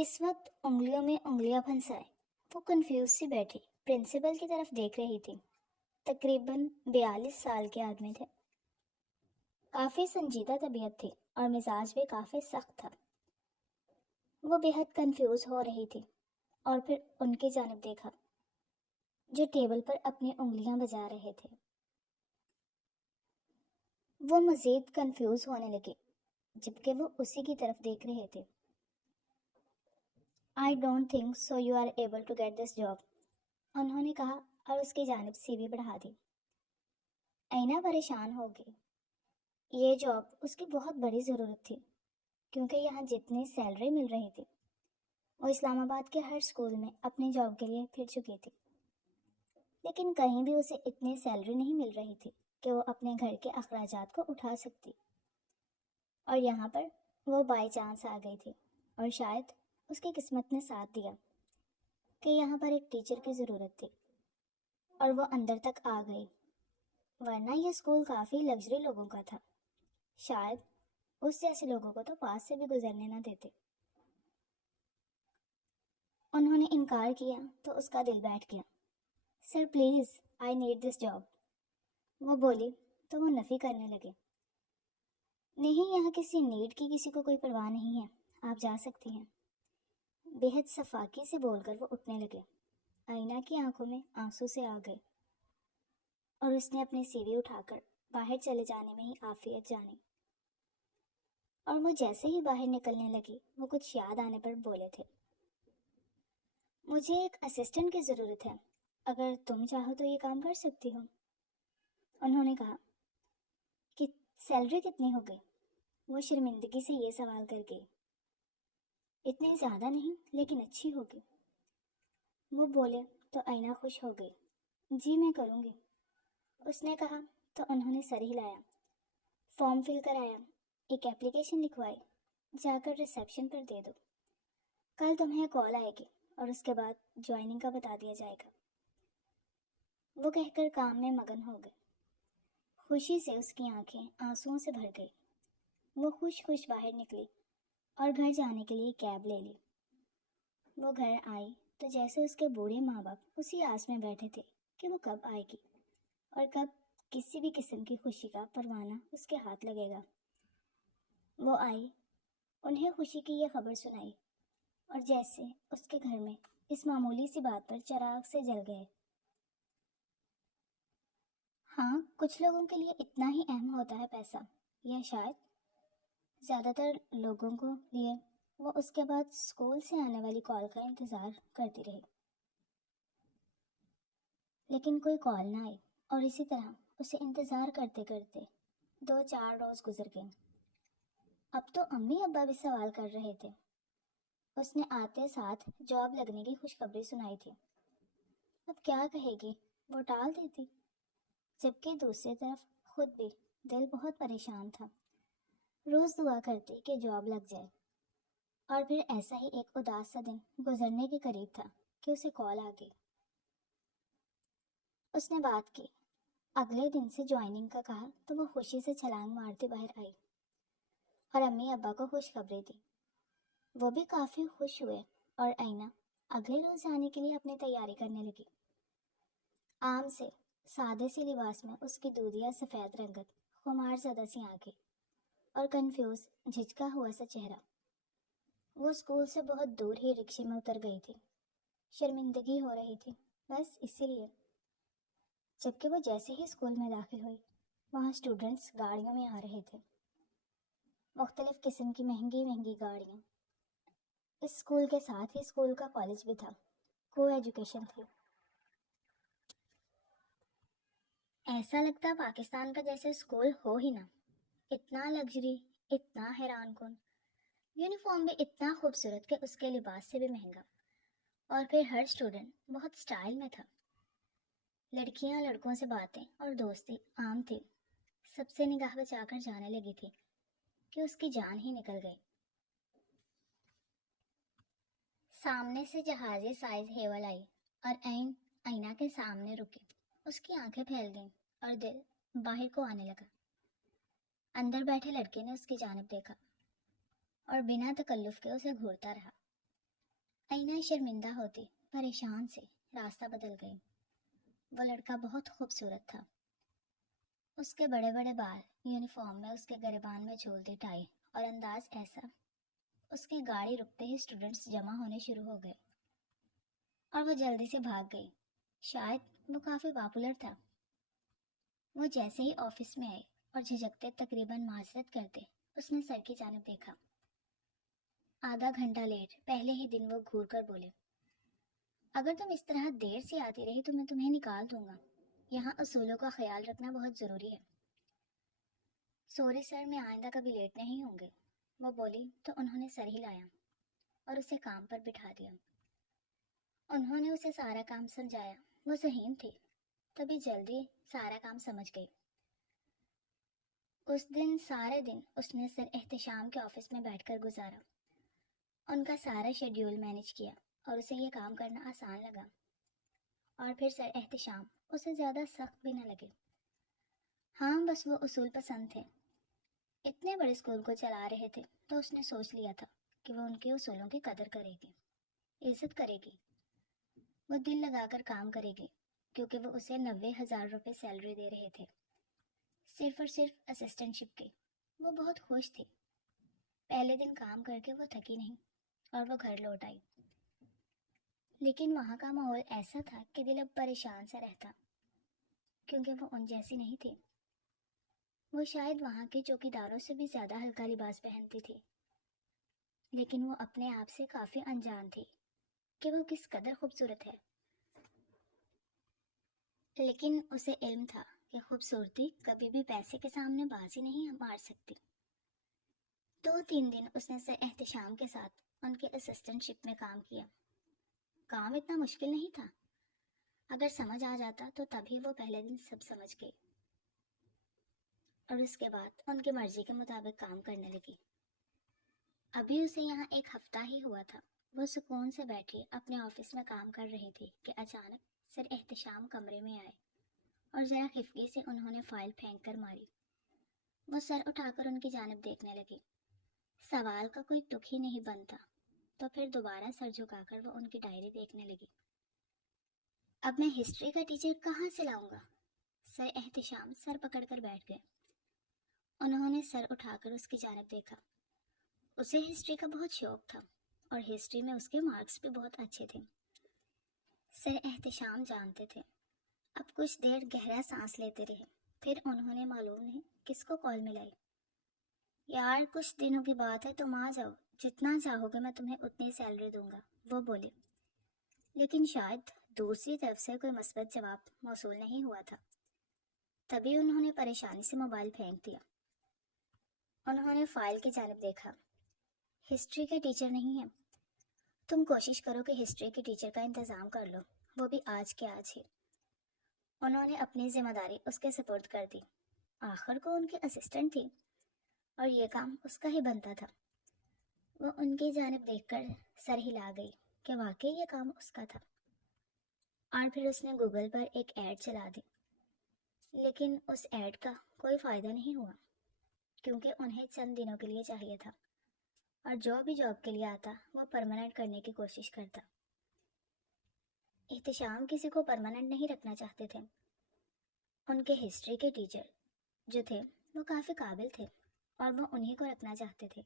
اس وقت انگلیوں میں انگلیاں پھنسائے وہ کنفیوز سی بیٹھی پرنسپل کی طرف دیکھ رہی تھی۔ تقریباً 42 سال کے آدمی تھے، کافی سنجیدہ طبیعت تھی اور مزاج بھی کافی سخت تھا۔ وہ بے حد کنفیوز ہو رہی تھی اور پھر ان کی جانب دیکھا جو ٹیبل پر اپنی انگلیاں بجا رہے تھے۔ وہ مزید کنفیوز ہونے لگی جبکہ وہ اسی کی طرف دیکھ رہے تھے۔ I don't think so you are able to get this job، انہوں نے کہا اور اس کی جانب سی وی بڑھا دی۔ اینا پریشان ہو گئی۔ یہ جاب اس کی بہت بڑی ضرورت تھی کیونکہ یہاں جتنی سیلری مل رہی تھی وہ اسلام آباد کے ہر اسکول میں اپنی جاب کے لیے پھر چکی تھی، لیکن کہیں بھی اسے اتنی سیلری نہیں مل رہی تھی کہ وہ اپنے گھر کے اخراجات کو اٹھا سکتی۔ اور یہاں پر وہ بائی چانس آ گئی تھی اور شاید اس کی قسمت نے ساتھ دیا کہ یہاں پر ایک ٹیچر کی ضرورت تھی اور وہ اندر تک آ گئی، ورنہ یہ اسکول کافی لگژری لوگوں کا تھا، شاید اس جیسے لوگوں کو تو پاس سے بھی گزرنے نہ دیتے۔ انہوں نے انکار کیا تو اس کا دل بیٹھ گیا۔ Sir please I need this job, وہ بولی تو وہ نفی کرنے لگے۔ نہیں، یہاں کسی نیڈ کی کسی کو کوئی پرواہ نہیں ہے، آپ جا سکتی ہیں، بے حد صفاقی سے بول کر وہ اٹھنے لگے۔ آئینہ کی آنکھوں میں آنسو سے آ گئے اور اس نے اپنی سیڑھی اٹھا کر باہر چلے جانے میں ہی عافیت جانی، اور وہ جیسے ہی باہر نکلنے لگی وہ کچھ یاد آنے پر بولے تھے، مجھے ایک اسسٹنٹ کی ضرورت ہے، اگر تم چاہو تو یہ کام کر سکتی ہو۔ انہوں نے کہا کہ سیلری کتنی ہو گئی؟ وہ شرمندگی سے یہ سوال کر گئی۔ اتنی زیادہ نہیں لیکن اچھی ہوگی، وہ بولے تو آئینہ خوش ہو گئی۔ جی میں کروں گی، اس نے کہا تو انہوں نے سر ہلایا۔ فارم فل کرایا، ایک اپلیکیشن لکھوائی، جا کر ریسیپشن پر دے دو، کل تمہیں کال آئے گی اور اس کے بعد جوائننگ کا بتا دیا جائے گا، وہ کہہ کر کام میں مگن ہو گئے۔ خوشی سے اس کی آنکھیں آنسوؤں سے بھر گئی۔ وہ خوش خوش باہر نکلی اور گھر جانے کے لیے کیب لے لی۔ وہ گھر آئی تو جیسے اس کے بوڑھے ماں باپ اسی آس میں بیٹھے تھے کہ وہ کب آئے گی اور کب کسی بھی قسم کی خوشی کا پروانہ اس کے ہاتھ لگے گا۔ وہ آئی، انہیں خوشی کی یہ خبر سنائی اور جیسے اس کے گھر میں اس معمولی سی بات پر چراغ سے جل گئے۔ ہاں، کچھ لوگوں کے لیے اتنا ہی اہم ہوتا ہے پیسہ، یا شاید زیادہ تر لوگوں کو لیے وہ اس کے بعد اسکول سے آنے والی کال کا انتظار کرتی رہی، لیکن کوئی کال نہ آئی، اور اسی طرح اسے انتظار کرتے کرتے 2-4 روز گزر گئے۔ اب تو امی ابا بھی سوال کر رہے تھے۔ اس نے آتے ساتھ جاب لگنے کی خوشخبری سنائی تھی۔ اب کیا کہے گی، وہ ٹال دیتی، جبکہ دوسری طرف خود بھی دل بہت پریشان تھا۔ روز دعا کرتی کہ جاب لگ جائے، اور پھر ایسا ہی ایک اداس سا دن گزرنے کے قریب تھا کہ اسے کال آ گئی۔ اس نے بات کی، اگلے دن سے جوائننگ کا کہا تو وہ خوشی سے چھلانگ مارتی باہر آئی اور امی ابا کو خوشخبری دی۔ وہ بھی کافی خوش ہوئے اور آئینہ اگلے روز آنے کے لیے اپنی تیاری کرنے لگی۔ عام سے سادے سی لباس میں اس کی دودھیا سفید رنگت، خمار زدہ سی آنکھیں اور کنفیوز جھجکا ہوا سا چہرہ۔ وہ اسکول سے بہت دور ہی رکشے میں اتر گئی تھی، شرمندگی ہو رہی تھی بس اسی لیے۔ جبکہ وہ جیسے ہی اسکول میں داخل ہوئی وہاں اسٹوڈنٹس گاڑیوں میں آ رہے تھے، مختلف قسم کی مہنگی مہنگی گاڑیاں۔ اس اسکول کے ساتھ ہی اسکول کا کالج بھی تھا، کو ایجوکیشن تھی۔ ایسا لگتا پاکستان کا جیسے اسکول ہو ہی نہ، اتنا لگژری، اتنا حیران کن، یونیفارم بھی اتنا خوبصورت کہ اس کے لباس سے بھی مہنگا، اور پھر ہر اسٹوڈنٹ بہت سٹائل میں تھا۔ لڑکیاں لڑکوں سے باتیں اور دوستی عام تھی، سب سے نگاہ بچا کر جانے لگی تھی کہ اس کی جان ہی نکل گئی۔ سامنے سے جہازی سائز ہیول آئی اور آئینہ کے سامنے رکی۔ اس کی آنکھیں پھیل گئیں اور دل باہر کو آنے لگا۔ اندر بیٹھے لڑکے نے اس کی جانب دیکھا اور بنا تکلف کے اسے گھورتا رہا۔ اینا شرمندہ ہوتی پریشان سے راستہ بدل گئی۔ وہ لڑکا بہت خوبصورت تھا۔ اس کے بڑے بڑے بال، یونیفارم میں اس کے گریبان میں جھولتی ٹائی اور انداز ایسا، اس کی گاڑی رکتے ہی اسٹوڈنٹس جمع ہونے شروع ہو گئے اور وہ جلدی سے بھاگ گئی۔ شاید وہ کافی پاپولر تھا۔ وہ جیسے ہی آفس میں آئی اور جھجکتے تقریباً معذرت کرتے اس نے سر کی جانب دیکھا۔ آدھا گھنٹہ لیٹ، پہلے ہی دن وہ گھور کر بولے، اگر تم اس طرح دیر سے آتی رہی تو میں تمہیں نکال دوں گا۔ یہاں اصولوں کا خیال رکھنا بہت ضروری ہے۔ سوری سر، میں آئندہ کبھی لیٹ نہیں ہوں گے، وہ بولی تو انہوں نے سر ہلایا اور اسے کام پر بٹھا دیا۔ انہوں نے اسے سارا کام سمجھایا۔ وہ ذہین تھی، تبھی جلدی سارا کام سمجھ گئی۔ اس دن سارے دن اس نے سر احتشام کے آفس میں بیٹھ کر گزارا۔ ان کا سارا شیڈیول مینج کیا اور اسے یہ کام کرنا آسان لگا۔ اور پھر سر احتشام اسے زیادہ سخت بھی نہ لگے۔ ہاں، بس وہ اصول پسند تھے۔ اتنے بڑے اسکول کو چلا رہے تھے تو اس نے سوچ لیا تھا کہ وہ ان کے اصولوں کی قدر کرے گی، عزت کرے گی۔ وہ دل لگا کر کام کرے گی کیونکہ وہ اسے 90,000 روپے سیلری دے رہے تھے، صرف اور صرف اسسٹنٹ شپ کی۔ وہ بہت خوش تھی۔ پہلے دن کام کر کے وہ تھکی نہیں اور وہ گھر لوٹ آئی۔ لیکن وہاں کا ماحول ایسا تھا کہ دل اب پریشان سا رہتا، کیونکہ وہ ان جیسی نہیں تھی۔ وہ شاید وہاں کے چوکیداروں سے بھی زیادہ ہلکا لباس پہنتی تھی، لیکن وہ اپنے آپ سے کافی انجان تھی کہ وہ کس قدر خوبصورت ہے۔ لیکن اسے علم تھا کہ خوبصورتی کبھی بھی پیسے کے سامنے بازی نہیں مار سکتی۔ 2-3 دن اس نے سر احتشام کے ساتھ ان کے اسسٹنٹ شپ میں کام کیا۔ کام اتنا مشکل نہیں تھا، اگر سمجھ آ جاتا تو تبھی وہ پہلے دن سب سمجھ گئی اور اس کے بعد ان کی مرضی کے مطابق کام کرنے لگی۔ ابھی اسے یہاں 1 ہفتہ ہی ہوا تھا۔ وہ سکون سے بیٹھی اپنے آفس میں کام کر رہی تھی کہ اچانک سر احتشام کمرے میں آئے اور ذرا خفگی سے انہوں نے فائل پھینک کر ماری۔ وہ سر اٹھا کر ان کی جانب دیکھنے لگی۔ سوال کا کوئی تک ہی نہیں بنتا، تو پھر دوبارہ سر جھکا کر وہ ان کی ڈائری دیکھنے لگی۔ اب میں ہسٹری کا ٹیچر کہاں سے لاؤں گا؟ سر احتشام سر پکڑ کر بیٹھ گئے۔ انہوں نے سر اٹھا کر اس کی جانب دیکھا۔ اسے ہسٹری کا بہت شوق تھا اور ہسٹری میں اس کے مارکس بھی بہت اچھے تھے۔ سر احتشام جانتے تھے۔ اب کچھ دیر گہرا سانس لیتے رہے، پھر انہوں نے معلوم نہیں کس کو کال ملائی۔ یار، کچھ دنوں کی بات ہے، تم آ جاؤ، جتنا چاہو گے میں تمہیں اتنی سیلری دوں گا، وہ بولے۔ لیکن شاید دوسری طرف سے کوئی مثبت جواب موصول نہیں ہوا تھا۔ تبھی انہوں نے پریشانی سے موبائل پھینک دیا۔ انہوں نے فائل کی جانب دیکھا۔ ہسٹری کے ٹیچر نہیں ہیں۔ تم کوشش کرو کہ ہسٹری کے ٹیچر کا انتظام کر لو، وہ بھی آج کے آج ہی۔ انہوں نے اپنی ذمہ داری اس کے سپرد کر دی۔ آخر کو ان کی اسسٹنٹ تھی اور یہ کام اس کا ہی بنتا تھا۔ وہ ان کی جانب دیکھ کر سر ہلا گئی کہ واقعی یہ کام اس کا تھا، اور پھر اس نے گوگل پر ایک ایڈ چلا دی۔ لیکن اس ایڈ کا کوئی فائدہ نہیں ہوا، کیونکہ انہیں چند دنوں کے لیے چاہیے تھا، اور جو بھی جاب کے لیے آتا وہ پرماننٹ کرنے کی کوشش کرتا۔ احتشام کسی کو پرماننٹ نہیں رکھنا چاہتے تھے۔ ان کے ہسٹری کے ٹیچر جو تھے وہ کافی قابل تھے اور وہ انہی کو رکھنا چاہتے تھے،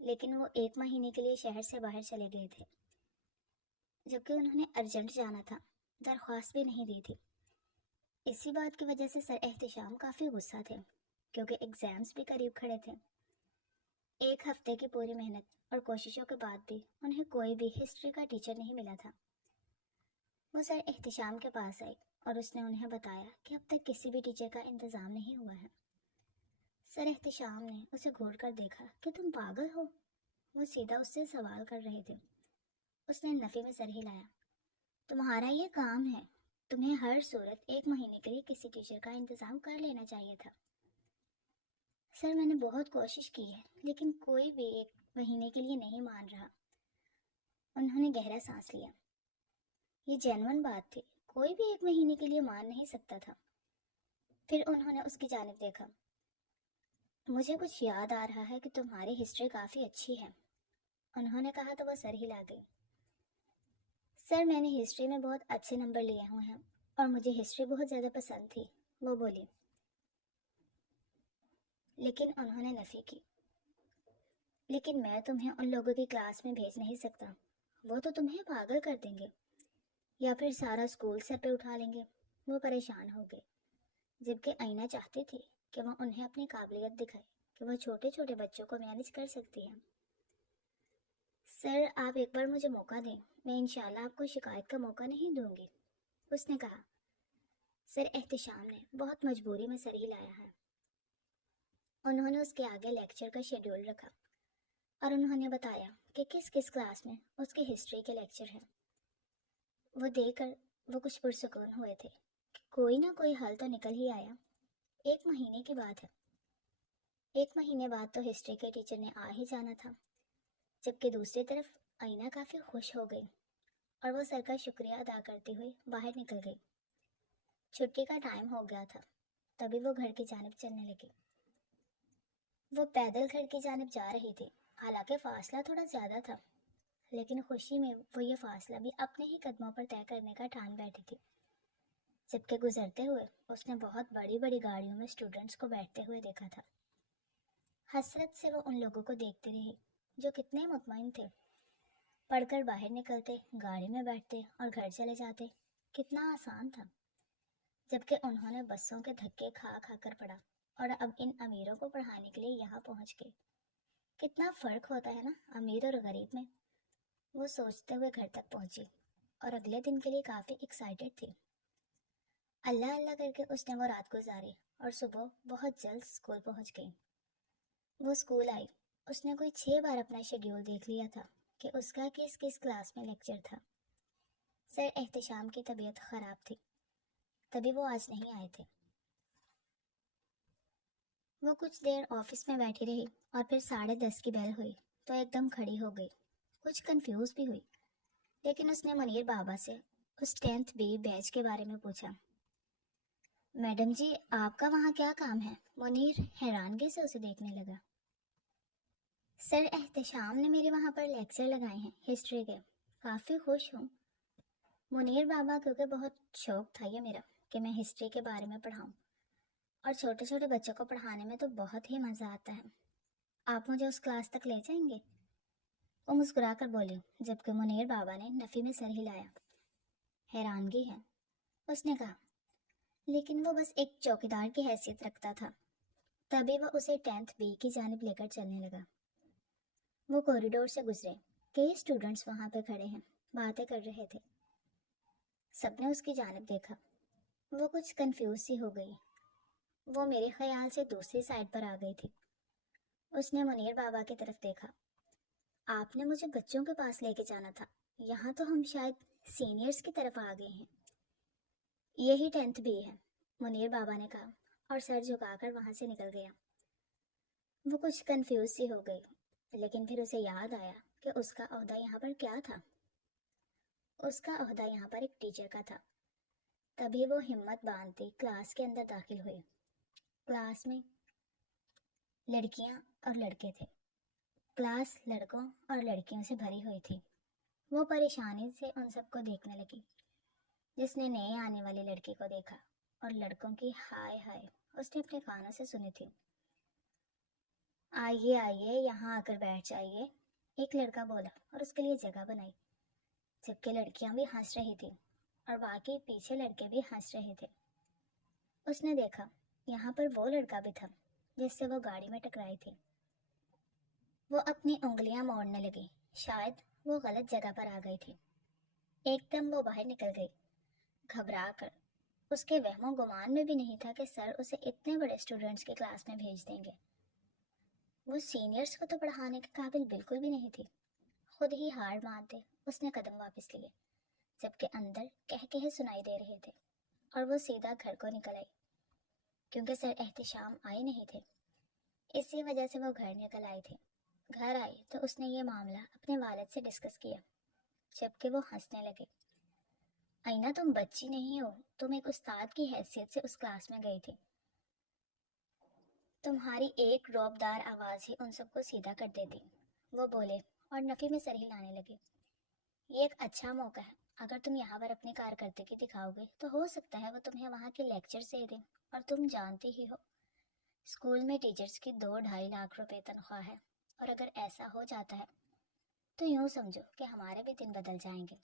لیکن وہ 1 مہینے کے لیے شہر سے باہر چلے گئے تھے، جبکہ انہوں نے ارجنٹ جانا تھا، درخواست بھی نہیں دی تھی۔ اسی بات کی وجہ سے سر احتشام کافی غصہ تھے، کیونکہ ایگزامز بھی قریب کھڑے تھے۔ 1 ہفتے کی پوری محنت اور کوششوں کے بعد بھی انہیں کوئی بھی ہسٹری کا ٹیچر نہیں ملا تھا۔ وہ سر احتشام کے پاس آئی اور اس نے انہیں بتایا کہ اب تک کسی بھی ٹیچر کا انتظام نہیں ہوا ہے۔ سر احتشام نے اسے گھور کر دیکھا کہ تم پاگل ہو؟ وہ سیدھا اس سے سوال کر رہے تھے۔ اس نے نفی میں سر ہلایا۔ تمہارا یہ کام ہے، تمہیں ہر صورت 1 مہینے کے لیے کسی ٹیچر کا انتظام کر لینا چاہیے تھا۔ سر، میں نے بہت کوشش کی ہے، لیکن کوئی بھی 1 مہینے کے لیے نہیں مان رہا۔ انہوں نے گہرا سانس لیا۔ یہ جینون بات تھی، کوئی بھی 1 مہینے کے لیے مان نہیں سکتا تھا۔ پھر انہوں نے اس کی جانب دیکھا۔ مجھے کچھ یاد آ رہا ہے کہ تمہاری ہسٹری کافی اچھی ہے انہوں نے کہا تو وہ سر ہلا گئی۔ سر میں نے ہسٹری میں بہت اچھے نمبر لیے ہوئے ہیں اور مجھے ہسٹری بہت زیادہ پسند تھی، وہ بولی۔ لیکن انہوں نے نفی کی۔ لیکن میں تمہیں ان لوگوں کی کلاس میں بھیج نہیں سکتا، وہ تو تمہیں پاگل کر دیں گے یا پھر سارا اسکول سر پہ اٹھا لیں گے۔ وہ پریشان ہو گئے، جبکہ آئینہ چاہتی تھی کہ وہ انہیں اپنی قابلیت دکھائے کہ وہ چھوٹے چھوٹے بچوں کو مینج کر سکتی ہے۔ سر آپ ایک بار مجھے موقع دیں، میں انشاءاللہ آپ کو شکایت کا موقع نہیں دوں گی، اس نے کہا۔ سر احتشام نے بہت مجبوری میں سر ہلایا ہے۔ انہوں نے اس کے آگے لیکچر کا شیڈول رکھا اور انہوں نے بتایا کہ کس کس کلاس میں اس کے ہسٹری کے لیکچر ہیں۔ وہ دیکھ کر وہ کچھ پرسکون ہوئے تھے کہ کوئی نہ کوئی حل تو نکل ہی آیا۔ 1 مہینے کی بات ہے۔ 1 مہینے بعد تو ہسٹری کے ٹیچر نے آ ہی جانا تھا، جبکہ دوسری طرف آئینہ کافی خوش ہو گئی اور وہ سر کا شکریہ ادا کرتے ہوئے باہر نکل گئی۔ چھٹی کا ٹائم ہو گیا تھا، تبھی وہ گھر کی جانب چلنے لگی۔ وہ پیدل گھر کی جانب جا رہی تھی، حالانکہ فاصلہ تھوڑا زیادہ تھا، لیکن خوشی میں وہ یہ فاصلہ بھی اپنے ہی قدموں پر طے کرنے کا ٹھان بیٹھی تھی۔ جبکہ گزرتے ہوئے اس نے بہت بڑی بڑی گاڑیوں میں اسٹوڈنٹس کو بیٹھتے ہوئے دیکھا تھا۔ حسرت سے وہ ان لوگوں کو دیکھتی رہی جو کتنے مطمئن تھے، پڑھ کر باہر نکلتے، گاڑی میں بیٹھتے اور گھر چلے جاتے، کتنا آسان تھا۔ جبکہ انہوں نے بسوں کے دھکے کھا کھا کر پڑھا اور اب ان امیروں کو پڑھانے کے لیے یہاں پہنچ گئے۔ کتنا فرق ہوتا ہے نا امیر اور غریب میں۔ وہ سوچتے ہوئے گھر تک پہنچی اور اگلے دن کے لیے کافی ایکسائٹیڈ تھی۔ اللہ اللہ کر کے اس نے وہ رات گزاری اور صبح بہت جلد اسکول پہنچ گئی۔ وہ اسکول آئی، اس نے کوئی 6 بار اپنا شیڈیول دیکھ لیا تھا کہ اس کا کس کس کلاس میں لیکچر تھا۔ سر احتشام کی طبیعت خراب تھی، تبھی وہ آج نہیں آئے تھے۔ وہ کچھ دیر آفس میں بیٹھی رہی اور پھر 10:30 کی بیل ہوئی تو ایک دم کھڑی ہو گئی، کچھ کنفیوز بھی ہوئی۔ لیکن اس نے منیر بابا سے اس 10th B بیچ کے بارے میں پوچھا۔ میڈم جی آپ کا وہاں کیا کام ہے؟ منیر حیرانگی سے اسے دیکھنے لگا۔ سر احتشام نے میرے وہاں پر لیکچر لگائے ہیں ہسٹری کے، کافی خوش ہوں۔ منیر بابا کیونکہ بہت شوق تھا یہ میرا کہ میں ہسٹری کے بارے میں پڑھاؤں، اور چھوٹے چھوٹے بچوں کو پڑھانے میں تو بہت ہی مزہ آتا ہے۔ آپ مجھے اس کلاس تک لے جائیں گے؟ وہ مسکرا کر بولی، جبکہ منیر بابا نے نفی میں سر ہلایا۔ حیرانگی ہے، اس نے کہا، لیکن وہ بس ایک چوکیدار کی حیثیت رکھتا تھا۔ تبھی وہ اسے 10th B کی جانب لے کر چلنے لگا۔ وہ کوریڈور سے گزرے، کئی اسٹوڈنٹس وہاں پہ کھڑے ہیں، باتیں کر رہے تھے۔ سب نے اس کی جانب دیکھا۔ وہ کچھ کنفیوز سی ہو گئی، وہ میرے خیال سے دوسری سائڈ پر آ گئی تھی۔ اس نے منیر بابا کی طرف دیکھا۔ آپ نے مجھے بچوں کے پاس لے کے جانا تھا، یہاں تو ہم شاید سینئرز کی طرف آ گئے ہیں۔ یہی 10th B ہے، منیر بابا نے کہا اور سر جھکا کر وہاں سے نکل گیا۔ وہ کچھ کنفیوز سی ہو گئی، لیکن پھر اسے یاد آیا کہ اس کا عہدہ یہاں پر کیا تھا۔ اس کا عہدہ یہاں پر ایک ٹیچر کا تھا۔ تبھی وہ ہمت باندھتی کلاس کے اندر داخل ہوئی۔ کلاس میں لڑکیاں اور لڑکے تھے۔ کلاس لڑکوں اور لڑکیوں سے بھری ہوئی تھی۔ وہ پریشانی سے ان سب کو دیکھنے لگی۔ جس نے نئے آنے والی لڑکی کو دیکھا اور لڑکوں کی ہائے ہائے اس نے اپنے کانوں سے سنی تھی۔ آئیے آئیے یہاں آ کر بیٹھ جائیے، ایک لڑکا بولا اور اس کے لیے جگہ بنائی، جبکہ لڑکیاں بھی ہنس رہی تھی اور باقی پیچھے لڑکے بھی ہنس رہے تھے۔ اس نے دیکھا یہاں پر وہ لڑکا بھی تھا جس سے وہ گاڑی میں ٹکرائی تھی۔ وہ اپنی انگلیاں موڑنے لگی، شاید وہ غلط جگہ پر آ گئی تھی۔ ایک دم وہ باہر نکل گئی، گھبرا کر۔ اس کے وہم و گمان میں بھی نہیں تھا کہ سر اسے اتنے بڑے اسٹوڈنٹس کی کلاس میں بھیج دیں گے۔ وہ سینئرز کو تو پڑھانے کے قابل بالکل بھی نہیں تھی۔ خود ہی ہار مان دے اس نے قدم واپس لیے، جبکہ اندر کہکہے سنائی دے رہے تھے، اور وہ سیدھا گھر کو نکل آئی، کیونکہ سر احتشام آئے نہیں تھے، اسی وجہ سے وہ گھر نکل آئی تھی۔ گھر آئی تو اس نے یہ معاملہ اپنے والد سے ڈسکس کیا، جبکہ وہ ہنسنے لگے۔ آئینہ تم بچی نہیں ہو، تم ایک استاد کی حیثیت سے اس کلاس میں گئی تھی۔ تمہاری ایک روب دار آواز ہی ان سب کو سیدھا کر دیتی۔ وہ بولے اور نفی میں سر ہلانے لگے۔ یہ ایک اچھا موقع ہے، اگر تم یہاں پر اپنی کارکردگی دکھاؤ گے تو ہو سکتا ہے وہ تمہیں وہاں کے لیکچرز دے دیں، اور تم جانتی ہی ہو اسکول میں ٹیچرز کی 2-2.5 لاکھ روپے تنخواہ ہے، اور اگر ایسا ہو جاتا ہے تو یوں سمجھو کہ ہمارے بھی دن بدل جائیں گے۔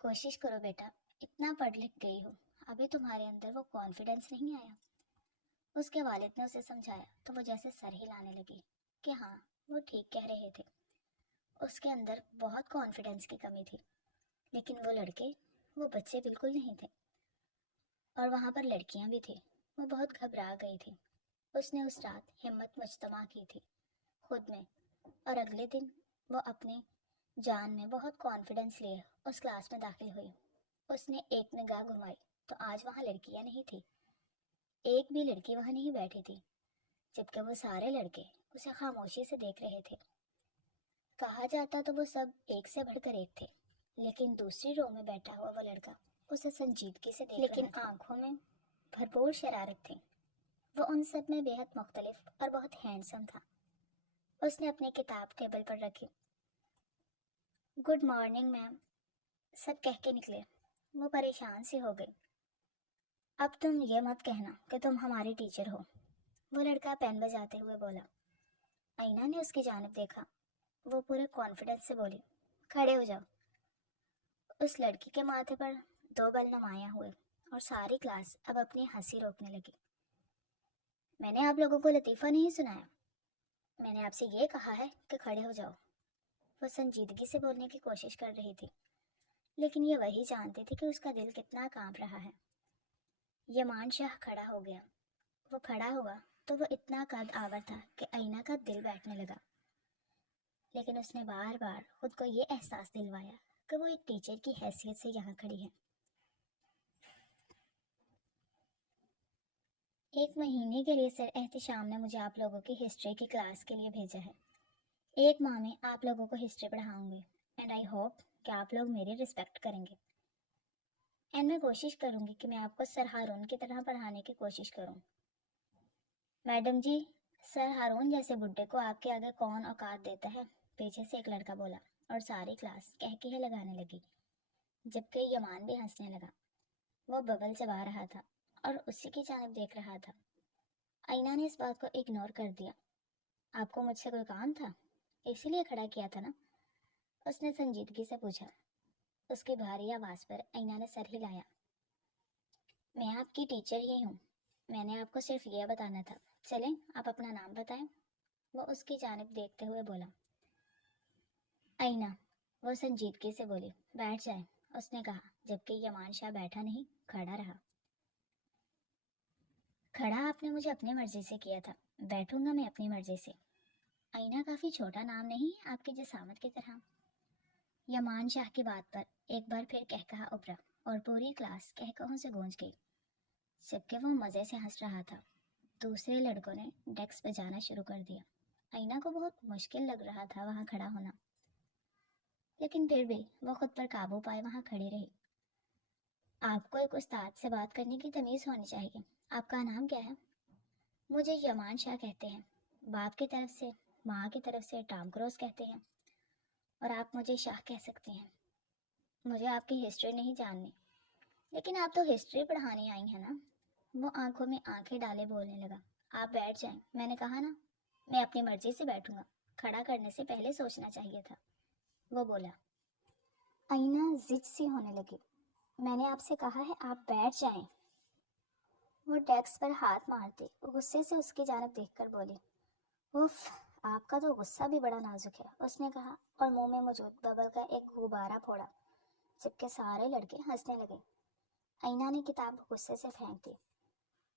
کوشش کرو بیٹا، اتنا پڑھ لکھ گئی ہو، ابھی تمہارے اندر وہ کانفیڈنس نہیں آیا؟ اس کے والد نے اسے سمجھایا تو وہ جیسے سر ہلانے لگی کہ ہاں وہ ٹھیک کہہ رہے تھے، اس کے اندر بہت کانفیڈنس کی کمی تھی، لیکن وہ بچے بالکل نہیں تھے، اور وہاں پر لڑکیاں بھی تھیں۔ وہ بہت گھبرا گئی تھی۔ اس نے اس رات ہمت مجتمع کی تھی خود میں، اور اگلے دن وہ اپنے جان میں بہت کانفیڈنس لیے اس کلاس میں داخل ہوئی۔ اس نے ایک نگاہ گھمائی تو آج وہاں لڑکیاں نہیں تھی، ایک بھی لڑکی وہاں نہیں بیٹھی تھی، جبکہ وہ سارے لڑکے اسے خاموشی سے دیکھ رہے تھے۔ کہا جاتا تو وہ سب ایک سے بڑھ کر ایک تھے، لیکن دوسری رو میں بیٹھا ہوا وہ لڑکا اسے سنجیدگی سے دیکھ لیکن رہا تھا، آنکھوں میں بھرپور شرارت تھی۔ وہ ان سب میں بے حد مختلف اور بہت ہینڈسم تھا۔ اس نے اپنی کتاب ٹیبل پر رکھی۔ گڈ مارننگ میم، سب کہہ کے نکلے۔ وہ پریشان سی ہو گئی۔ اب تم یہ مت کہنا کہ تم ہماری ٹیچر ہو، وہ لڑکا پین بجاتے ہوئے بولا۔ آئینہ نے اس کی جانب دیکھا۔ وہ پورے کانفیڈنس سے بولی، کھڑے ہو جاؤ۔ اس لڑکی کے ماتھے پر 2 بل نمایاں ہوئے اور ساری کلاس اب اپنی ہنسی روکنے لگی۔ میں نے آپ لوگوں کو لطیفہ نہیں سنایا، میں نے آپ سے یہ کہا ہے کہ کھڑے ہو جاؤ۔ وہ سنجیدگی سے بولنے کی کوشش کر رہی تھی، لیکن یہ وہی جانتی تھی کہ اس کا دل کتنا کانپ رہا ہے۔ یمان شاہ کھڑا ہو گیا۔ وہ کھڑا ہوا تو وہ اتنا قد آور تھا کہ آئینہ کا دل بیٹھنے لگا، لیکن اس نے بار بار خود کو یہ احساس دلوایا کہ وہ ایک ٹیچر کی حیثیت سے یہاں کھڑی ہے۔ 1 مہینے کے لیے سر احتشام نے مجھے آپ لوگوں کی ہسٹری کی کلاس کے لیے بھیجا ہے۔ 1 ماہ میں آپ لوگوں کو ہسٹری پڑھاؤں گی، اینڈ آئی ہوپ کہ آپ لوگ میری رسپیکٹ کریں گے، اینڈ میں کوشش کروں گی کہ میں آپ کو سر ہارون کی طرح پڑھانے کی کوشش کروں۔ میڈم جی، سر ہارون جیسے بڈھے کو آپ کے آگے کون اوقات دیتا ہے؟ پیچھے سے ایک لڑکا بولا، اور ساری کلاس کہکہے لگانے لگی، جبکہ یمان بھی ہنسنے لگا۔ وہ ببل چبا رہا تھا اور اسی کی جانب دیکھ رہا تھا۔ آئینہ نے اس بات کو اگنور کر دیا۔ آپ کو مجھ سے کوئی کام تھا، اسی لیے کھڑا کیا تھا نا؟ اس نے سنجیدگی سے پوچھا۔ اس کی بھاری آواز پر آئینہ نے سر ہلایا۔ میں آپ کی ٹیچر ہی ہوں، میں نے آپ کو صرف یہ بتانا تھا۔ چلیں آپ اپنا نام بتائیں، وہ اس کی جانب دیکھتے ہوئے بولا۔ آئینہ، وہ سنجیدگی سے بولی۔ بیٹھ جائیں، اس نے کہا، جبکہ یمان شاہ بیٹھا نہیں، کھڑا رہا۔ کھڑا آپ نے مجھے اپنی مرضی سے کیا تھا، بیٹھوں گا میں اپنی مرضی سے۔ آئینہ کافی چھوٹا نام نہیں ہے آپ کی جسامت کی طرح۔ یمان شاہ کی بات پر ایک بار پھر کہکہا ابھرا اور پوری کلاس کہکہوں سے گونج گئی، جبکہ وہ مزے سے ہنس رہا تھا۔ دوسرے لڑکوں نے ڈیکس بجانا شروع کر دیا۔ آئینہ کو بہت مشکل لگ رہا تھا وہاں کھڑا ہونا، لیکن پھر بھی وہ خود پر قابو پائے وہاں کھڑی رہی۔ آپ کو ایک استاد سے بات کرنے کی تمیز ہونی چاہیے۔ آپ کا نام کیا ہے؟ مجھے یمان شاہ کہتے ہیں، باپ کی طرف سے، ماں کی طرف سے ٹام کروز کہتے ہیں، اور آپ مجھے شاہ کہہ سکتے ہیں۔ مجھے آپ کی ہسٹری نہیں جاننی، لیکن آپ تو ہسٹری پڑھانے آئی ہیں نا؟ وہ آنکھوں میں آنکھیں ڈالے بولنے لگا۔ آپ بیٹھ جائیں، میں نے کہا نا، میں اپنی مرضی سے بیٹھوں گا، کھڑا کرنے سے پہلے سوچنا چاہیے تھا، وہ بولا۔ آئینہ زج سی ہونے لگی۔ میں نے آپ سے کہا ہے آپ بیٹھ جائیں۔ وہ ڈیسک پر ہاتھ مارتی غصے سے اس کی جانب دیکھ کر بولی۔ اف، آپ کا تو غصہ بھی بڑا نازک ہے، اس نے کہا، اور منہ میں موجود ببل کا ایک غبارہ پھوڑا، جبکہ سارے لڑکے ہنسنے لگے۔ آئینہ نے کتاب غصے سے پھینک دی۔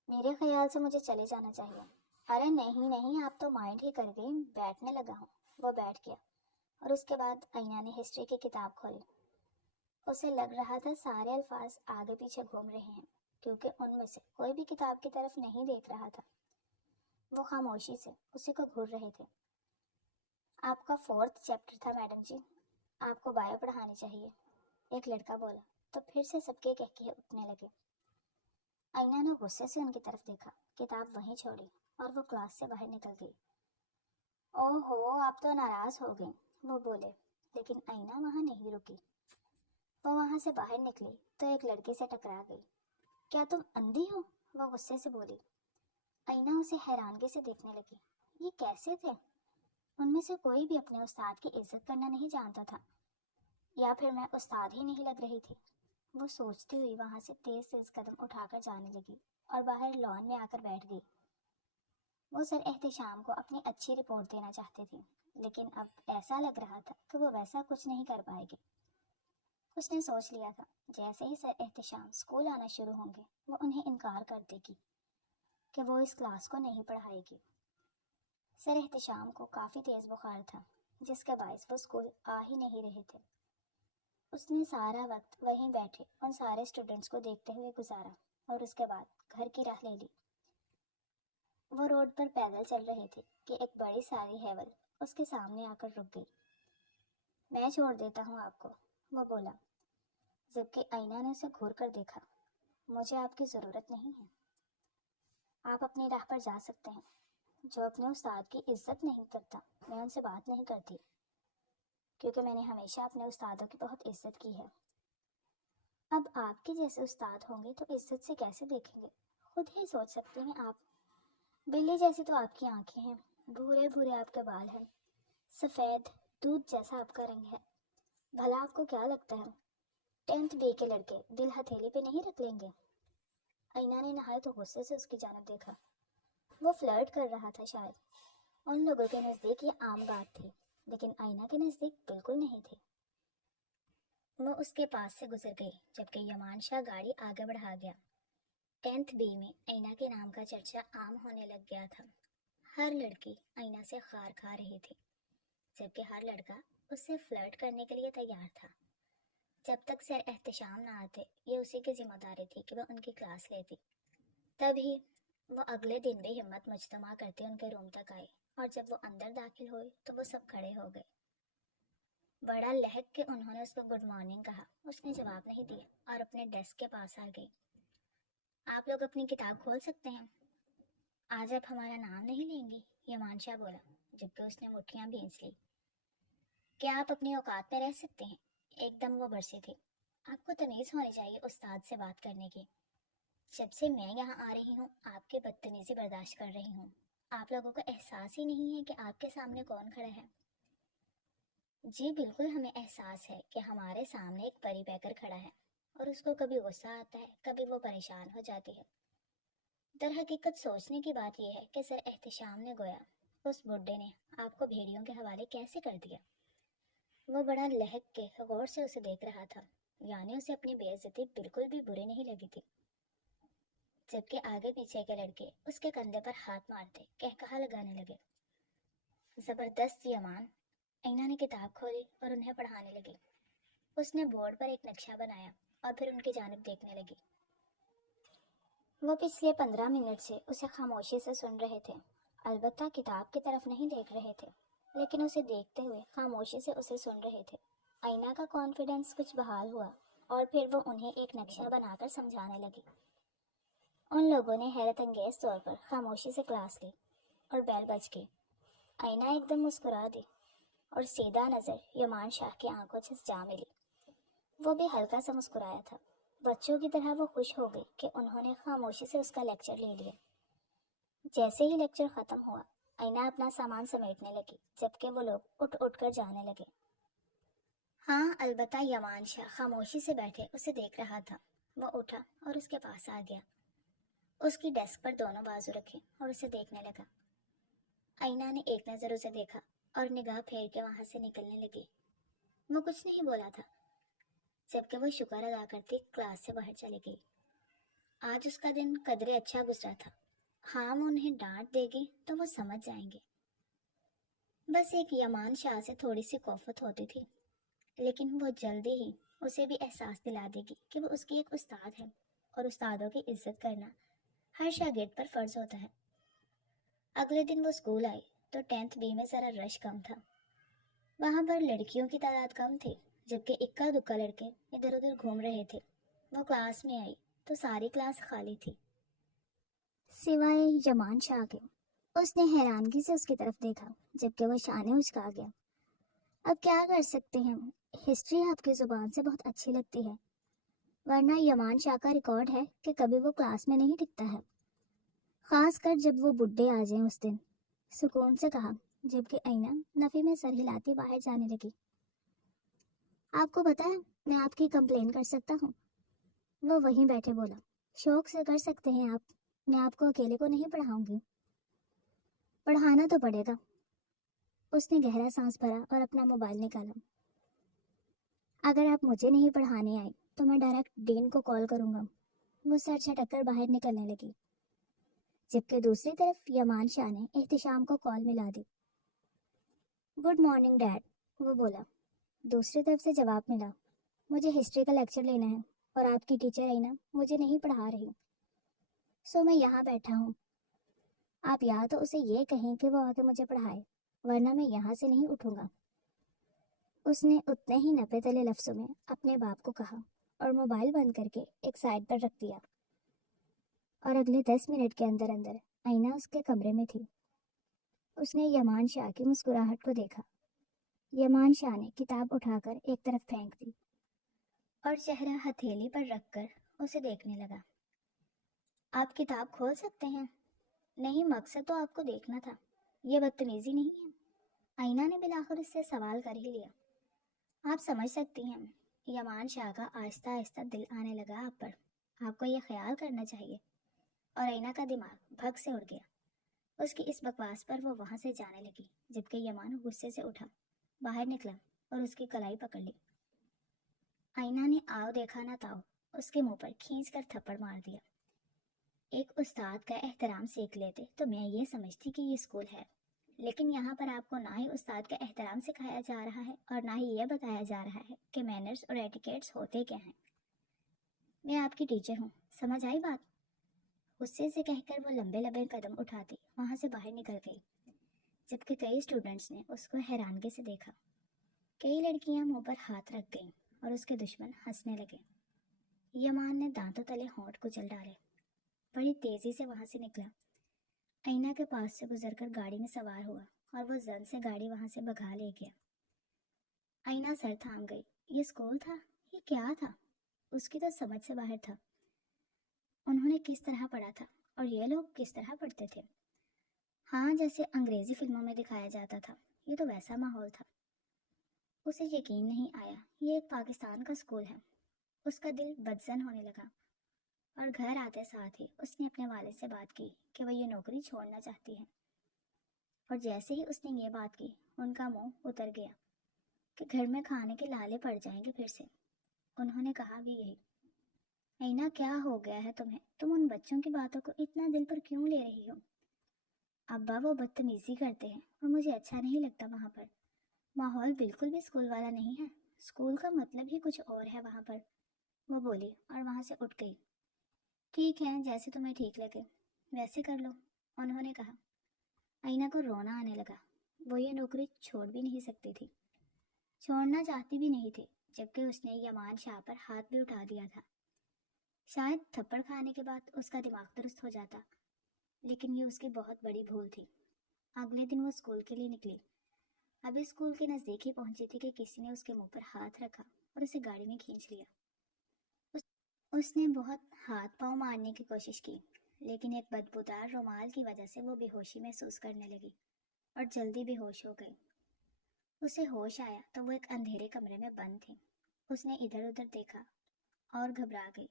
میرے خیال سے مجھے چلے جانا چاہیے۔ ارے نہیں نہیں، آپ تو مائنڈ ہی کر گئی، بیٹھنے لگا ہوں۔ وہ بیٹھ گیا، اور اس کے بعد آئینہ نے ہسٹری کی کتاب کھولی۔ اسے لگ رہا تھا سارے الفاظ آگے پیچھے گھوم رہے ہیں، کیونکہ ان میں سے کوئی بھی کتاب کی طرف نہیں دیکھ رہا تھا۔ وہ خاموشی سے اسی کو گھور رہے تھے۔ آپ کا 4تھ چیپٹر تھا میڈم جی، آپ کو بایو پڑھانی چاہیے، ایک لڑکا بولا، تو پھر سے سب کے کہکہے اٹھنے لگے۔ آئینہ نے غصے سے ان کی طرف دیکھا، کتاب وہیں چھوڑی، اور وہ کلاس سے باہر نکل گئی۔ اوہو آپ تو ناراض ہو گئیں، وہ بولے، لیکن آئینہ وہاں نہیں رکی۔ وہ وہاں سے باہر نکلی تو ایک لڑکے سے ٹکرا گئی۔ کیا تم اندھی ہو؟ وہ غصے سے بولی۔ آئینہ اسے حیرانگی سے دیکھنے لگی۔ یہ کیسے تھے؟ ان میں سے کوئی بھی اپنے استاد کی عزت کرنا نہیں جانتا تھا، یا پھر میں استاد ہی نہیں لگ رہی تھی؟ وہ سوچتی ہوئی وہاں سے تیز تیز قدم اٹھا کر جانے لگی اور باہر لان میں آ کر بیٹھ گئی۔ وہ سر احتشام کو اپنی اچھی رپورٹ دینا چاہتی تھی، لیکن اب ایسا لگ رہا تھا کہ وہ ویسا کچھ نہیں کر پائے گی۔ اس نے سوچ لیا تھا جیسے ہی سر احتشام اسکول آنا شروع ہوں گے وہ انہیں انکار کر دے گی کہ وہ اس کلاس کو نہیں پڑھائے گی۔ سر احتشام کو کافی تیز بخار تھا، جس کے باعث وہ اسکول آ ہی نہیں رہے تھے۔ اس نے سارا وقت وہیں بیٹھے ان سارے اسٹوڈنٹس کو دیکھتے ہوئے گزارا اور اس کے بعد گھر کی راہ لے لی۔ وہ روڈ پر پیدل چل رہے تھے کہ ایک بڑی ساری ہیول اس کے سامنے آ کر رک گئی۔ میں چھوڑ دیتا ہوں آپ کو، وہ بولا، جبکہ آئینہ نے اسے گھور کر دیکھا۔ مجھے آپ کی ضرورت نہیں ہے، آپ اپنی راہ پر جا سکتے ہیں۔ جو اپنے استاد کی عزت نہیں کرتا میں ان سے بات نہیں کرتی، کیونکہ میں نے ہمیشہ اپنے استادوں کی بہت عزت کی ہے۔ اب آپ کے جیسے استاد ہوں گے تو عزت سے کیسے دیکھیں گے؟ خود ہی سوچ سکتے ہیں آپ۔ بلی جیسی تو آپ کی آنکھیں ہیں، بھورے بھورے آپ کے بال ہیں، سفید دودھ جیسا آپ کا رنگ ہے۔ بھلا آپ کو کیا لگتا ہے 10th بی کے لڑکے دل ہتھیلی پہ نہیں رکھ لیں گے؟ آئینہ نے نہایت غصے سے اس کی جانب دیکھا۔ وہ فلرٹ کر رہا تھا شاید۔ ان لوگوں کے نزدیک یہ عام بات تھی، لیکن آئینہ کے نزدیک بالکل نہیں تھی۔ وہ اس کے پاس سے گزر گئی جبکہ یمان شاہ گاڑی آگے بڑھا گیا۔ 10th بی میں آئینہ کے نام کا چرچا عام ہونے لگ گیا تھا۔ ہر لڑکی آئینہ سے خار کھا رہی تھی، جبکہ ہر لڑکا اس سے فلرٹ کرنے کے لیے تیار تھا۔ جب تک سر احتشام نہ آتے یہ اسی کی ذمہ داری تھی کہ وہ ان کی کلاس لیتی۔ تبھی وہ اگلے دن بھی ہمت مجتمع کرتے ان کے روم تک آئی، اور جب وہ اندر داخل ہوئی تو وہ سب کھڑے ہو گئے۔ بڑا لہک کے انہوں نے اس کو گڈ مارننگ کہا۔ اس نے جواب نہیں دیا اور اپنے ڈیسک کے پاس آ گئی۔ آپ لوگ اپنی کتاب کھول سکتے ہیں۔ آج آپ ہمارا نام نہیں لیں گی؟ یمان شاہ بولا، جبکہ اس نے مٹھیاں بھینچ لی۔ کیا آپ اپنی اوقات میں رہ سکتے ہیں؟ ایک دم وہ برسی تھی۔ آپ کو تمیز ہونی چاہیے استاد سے بات کرنے کی۔ جب سے میں یہاں آ رہی ہوں آپ کی بدتمیزی برداشت کر رہی ہوں۔ آپ لوگوں کو احساس ہی نہیں ہے کہ آپ کے سامنے کون کھڑا ہے؟ جی بالکل، ہمیں احساس ہے کہ ہمارے سامنے ایک پری پیکر کھڑا ہے، اور اس کو کبھی غصہ آتا ہے، کبھی وہ پریشان ہو جاتی ہے۔ در حقیقت سوچنے کی بات یہ ہے کہ سر احتشام نے گویا اس بڈھے نے آپ کو بھیڑیوں کے حوالے کیسے کر دیا۔ وہ بڑا لہک کے غور سے اسے دیکھ رہا تھا، یعنی اسے اپنی بے عزتی بالکل بھی بری نہیں لگی تھی۔ جبکہ آگے پیچھے کے لڑکے اس کے کندھے پر ہاتھ مارتے کہکہا لگانے لگے۔ زبردست یمان! آئینہ نے کتاب کھولی اور انہیں پڑھانے لگی۔ اس نے بورڈ پر ایک نقشہ بنایا اور پھر ان کی جانب دیکھنے لگی۔ وہ پچھلے 15 منٹ سے اسے خاموشی سے سن رہے تھے، البتہ کتاب کی طرف نہیں دیکھ رہے تھے، لیکن اسے دیکھتے ہوئے خاموشی سے اسے سن رہے تھے۔ آئینہ کا کانفیڈنس کچھ بحال ہوا اور پھر وہ انہیں ایک نقشہ بنا کر سمجھانے لگی۔ ان لوگوں نے حیرت انگیز طور پر خاموشی سے کلاس لی اور بیل بج گئی۔ آئینہ ایک دم مسکرا دی اور سیدھا نظر یمان شاہ کی آنکھوں سے جا ملی۔ وہ بھی ہلکا سا مسکرایا تھا۔ بچوں کی طرح وہ خوش ہو گئی کہ انہوں نے خاموشی سے اس کا لیکچر لے لیا۔ جیسے ہی لیکچر ختم ہوا آئینہ اپنا سامان سمیٹنے لگی، جبکہ وہ لوگ اٹھ اٹھ کر جانے لگے۔ ہاں البتہ یمان شاہ خاموشی سے بیٹھے اسے دیکھ رہا تھا۔ وہ اٹھا اور اس کے پاس آ گیا، اس کی ڈیسک پر دونوں بازو رکھے اور اسے دیکھنے لگا۔ آئینہ نے ایک نظر اسے دیکھا اور نگاہ پھیر کے وہاں سے نکلنے لگی۔ وہ کچھ نہیں بولا تھا، جبکہ وہ شکر ادا کرتی کلاس سے باہر چلی گئی۔ آج اس کا دن قدرے اچھا گزرا تھا۔ ہاں وہ انہیں ڈانٹ دے گی تو وہ سمجھ جائیں گے۔ بس ایک یمان شاہ سے تھوڑی سی کوفت ہوتی تھی، لیکن وہ جلدی ہی اسے بھی احساس دلا دے گی کہ وہ اس کی ایک استاد ہے، اور استادوں کی عزت کرنا ہر شاگرد پر فرض ہوتا ہے۔ اگلے دن وہ اسکول آئی تو 10th بی میں ذرا رش کم تھا۔ وہاں پر لڑکیوں کی تعداد کم تھی، جبکہ اکا دکا لڑکے ادھر ادھر گھوم رہے تھے۔ وہ کلاس میں آئی تو ساری کلاس خالی تھی، سوائے یمان شاہ کے۔ اس نے حیرانگی سے اس کی طرف دیکھا جبکہ وہ شانے اچکا گیا۔ اب کیا کر سکتے ہیں، ہسٹری آپ کی زبان سے بہت اچھی لگتی ہے، ورنہ یمان شاہ کا ریکارڈ ہے کہ کبھی وہ کلاس میں نہیں ٹکتا ہے، خاص کر جب وہ بڈھے آ جائیں اس دن، سکون سے کہا، جبکہ اینا نفی میں سر ہلاتی باہر جانے لگی۔ آپ کو پتا ہے میں آپ کی کمپلین کر سکتا ہوں؟ وہ وہیں بیٹھے بولا۔ شوق سے کر سکتے ہیں آپ، میں آپ کو اکیلے کو نہیں پڑھاؤں گی۔ پڑھانا تو پڑے گا۔ اس نے گہرا سانس بھرا اور اپنا موبائل نکالا۔ اگر آپ مجھے نہیں پڑھانے آئے تو میں ڈائریکٹ ڈین کو کال کروں گا۔ وہ سر جھٹک کر باہر نکلنے لگی، جبکہ دوسری طرف یمان شاہ نے احتشام کو کال ملا دی۔ گڈ مارننگ ڈیڈ، وہ بولا۔ دوسری طرف سے جواب ملا، مجھے ہسٹری کا لیکچر لینا ہے اور آپ کی ٹیچر اینا مجھے نہیں پڑھا رہی، سو میں یہاں بیٹھا ہوں۔ آپ یا تو اسے یہ کہیں کہ وہ آ کے مجھے پڑھائے، ورنہ میں یہاں سے نہیں اٹھوں گا۔ اس نے اتنے ہی نپے تلے لفظوں میں اپنے باپ کو کہا اور موبائل بند کر کے ایک سائڈ پر رکھ دیا، اور اگلے 10 منٹ کے اندر اندر اینا اس کے کمرے میں تھی۔ اس نے یمان شاہ کی مسکراہٹ کو دیکھا۔ یمان شاہ نے کتاب اٹھا کر ایک طرف پھینک دی اور چہرہ ہتھیلی پر رکھ کر اسے دیکھنے لگا۔ آپ کتاب کھول سکتے ہیں؟ نہیں، مقصد تو آپ کو دیکھنا تھا، یہ بدتمیزی نہیں ہے۔ اینا نے بالآخر اس سے سوال کر ہی لیا۔ آپ سمجھ سکتی ہیں، یمان شاہ کا آہستہ آہستہ دل آنے لگا آپ پر، آپ کو یہ خیال کرنا چاہیے۔ اور اینا کا دماغ بھگ سے اڑ گیا۔ اس کی اس بکواس پر وہ وہاں سے جانے لگی، جبکہ یمان غصے سے اٹھا، باہر نکلا اور اس کی کلائی پکڑ لی۔ اینا نے آؤ دیکھا نہ تاؤ اس کے منہ پر کھینچ کر تھپڑ مار دیا۔ ایک استاد کا احترام سیکھ لیتے تو میں یہ سمجھتی کہ یہ اسکول ہے، لیکن یہاں پر آپ کو نہ ہی استاد کا احترام سکھایا جا رہا ہے اور نہ ہی یہ بتایا جا رہا ہے کہ مینرز اور ایٹیکیٹس ہوتے کیا ہیں۔ میں آپ کی ٹیچر ہوں، سمجھ آئی بات؟ غصے سے کہہ کر وہ لمبے لمبے قدم اٹھاتی وہاں سے باہر نکل گئی، جبکہ کئی اسٹوڈنٹس نے اس کو حیرانگی سے دیکھا۔ کئی لڑکیاں منہ پر ہاتھ رکھ گئیں اور اس کے دشمن ہنسنے لگے۔ یمان نے دانتوں تلے ہونٹ کچل ڈالے، بڑی تیزی سے وہاں سے نکلا، اینا کے پاس سے گزر کر گاڑی میں سوار ہوا اور وہ زن سے گاڑی وہاں سے بھگا لے گیا۔ اینا سر تھام گئی۔ یہ اسکول تھا؟ یہ کیا تھا؟ اس کی تو سمجھ سے باہر تھا۔ انہوں نے کس طرح پڑھا تھا اور یہ لوگ کس طرح پڑھتے تھے؟ ہاں، جیسے انگریزی فلموں میں دکھایا جاتا تھا، یہ تو ویسا ماحول تھا۔ اسے یقین نہیں آیا، یہ ایک پاکستان کا اسکول ہے۔ اس کا دل بدزن ہونے لگا، اور گھر آتے ساتھ ہی اس نے اپنے والد سے بات کی کہ وہ یہ نوکری چھوڑنا چاہتی ہے۔ اور جیسے ہی اس نے یہ بات کی، ان کا منہ اتر گیا کہ گھر میں کھانے کے لالے پڑ جائیں گے پھر سے۔ انہوں نے کہا بھی یہی، اینا کیا ہو گیا ہے تمہیں؟ تم ان بچوں کی باتوں کو اتنا دل پر کیوں لے رہی ہو؟ ابا وہ بدتمیزی کرتے ہیں اور مجھے اچھا نہیں لگتا وہاں پر، ماحول بالکل بھی اسکول والا نہیں ہے، اسکول کا مطلب ہی کچھ اور ہے وہاں پر، وہ بولی اور وہاں سے اٹھ گئی۔ ٹھیک ہے، جیسے تمہیں ٹھیک لگے ویسے کر لو، انہوں نے کہا۔ اینا کو رونا آنے لگا، وہ یہ نوکری چھوڑ بھی نہیں سکتی تھی، چھوڑنا چاہتی بھی نہیں تھی، جبکہ اس نے یمان شاہ پر ہاتھ بھی اٹھا دیا تھا۔ شاید تھپڑ کھانے کے بعد اس کا دماغ درست ہو جاتا، لیکن یہ اس کی بہت بڑی بھول تھی۔ اگلے دن وہ اسکول کے لیے نکلی۔ ابھی اسکول کے نزدیک ہی پہنچی تھی کہ کسی نے اس کے منہ پر ہاتھ رکھا اور اسے گاڑی میں کھینچ لیا۔ اس نے بہت ہاتھ پاؤں مارنے کی کوشش کی، لیکن ایک بدبودار رومال کی وجہ سے وہ بے ہوشی محسوس کرنے لگی اور جلدی بے ہوش ہو گئی۔ اسے ہوش آیا تو وہ ایک اندھیرے کمرے میں بند تھی۔ اس نے ادھر ادھر دیکھا اور گھبرا گئی،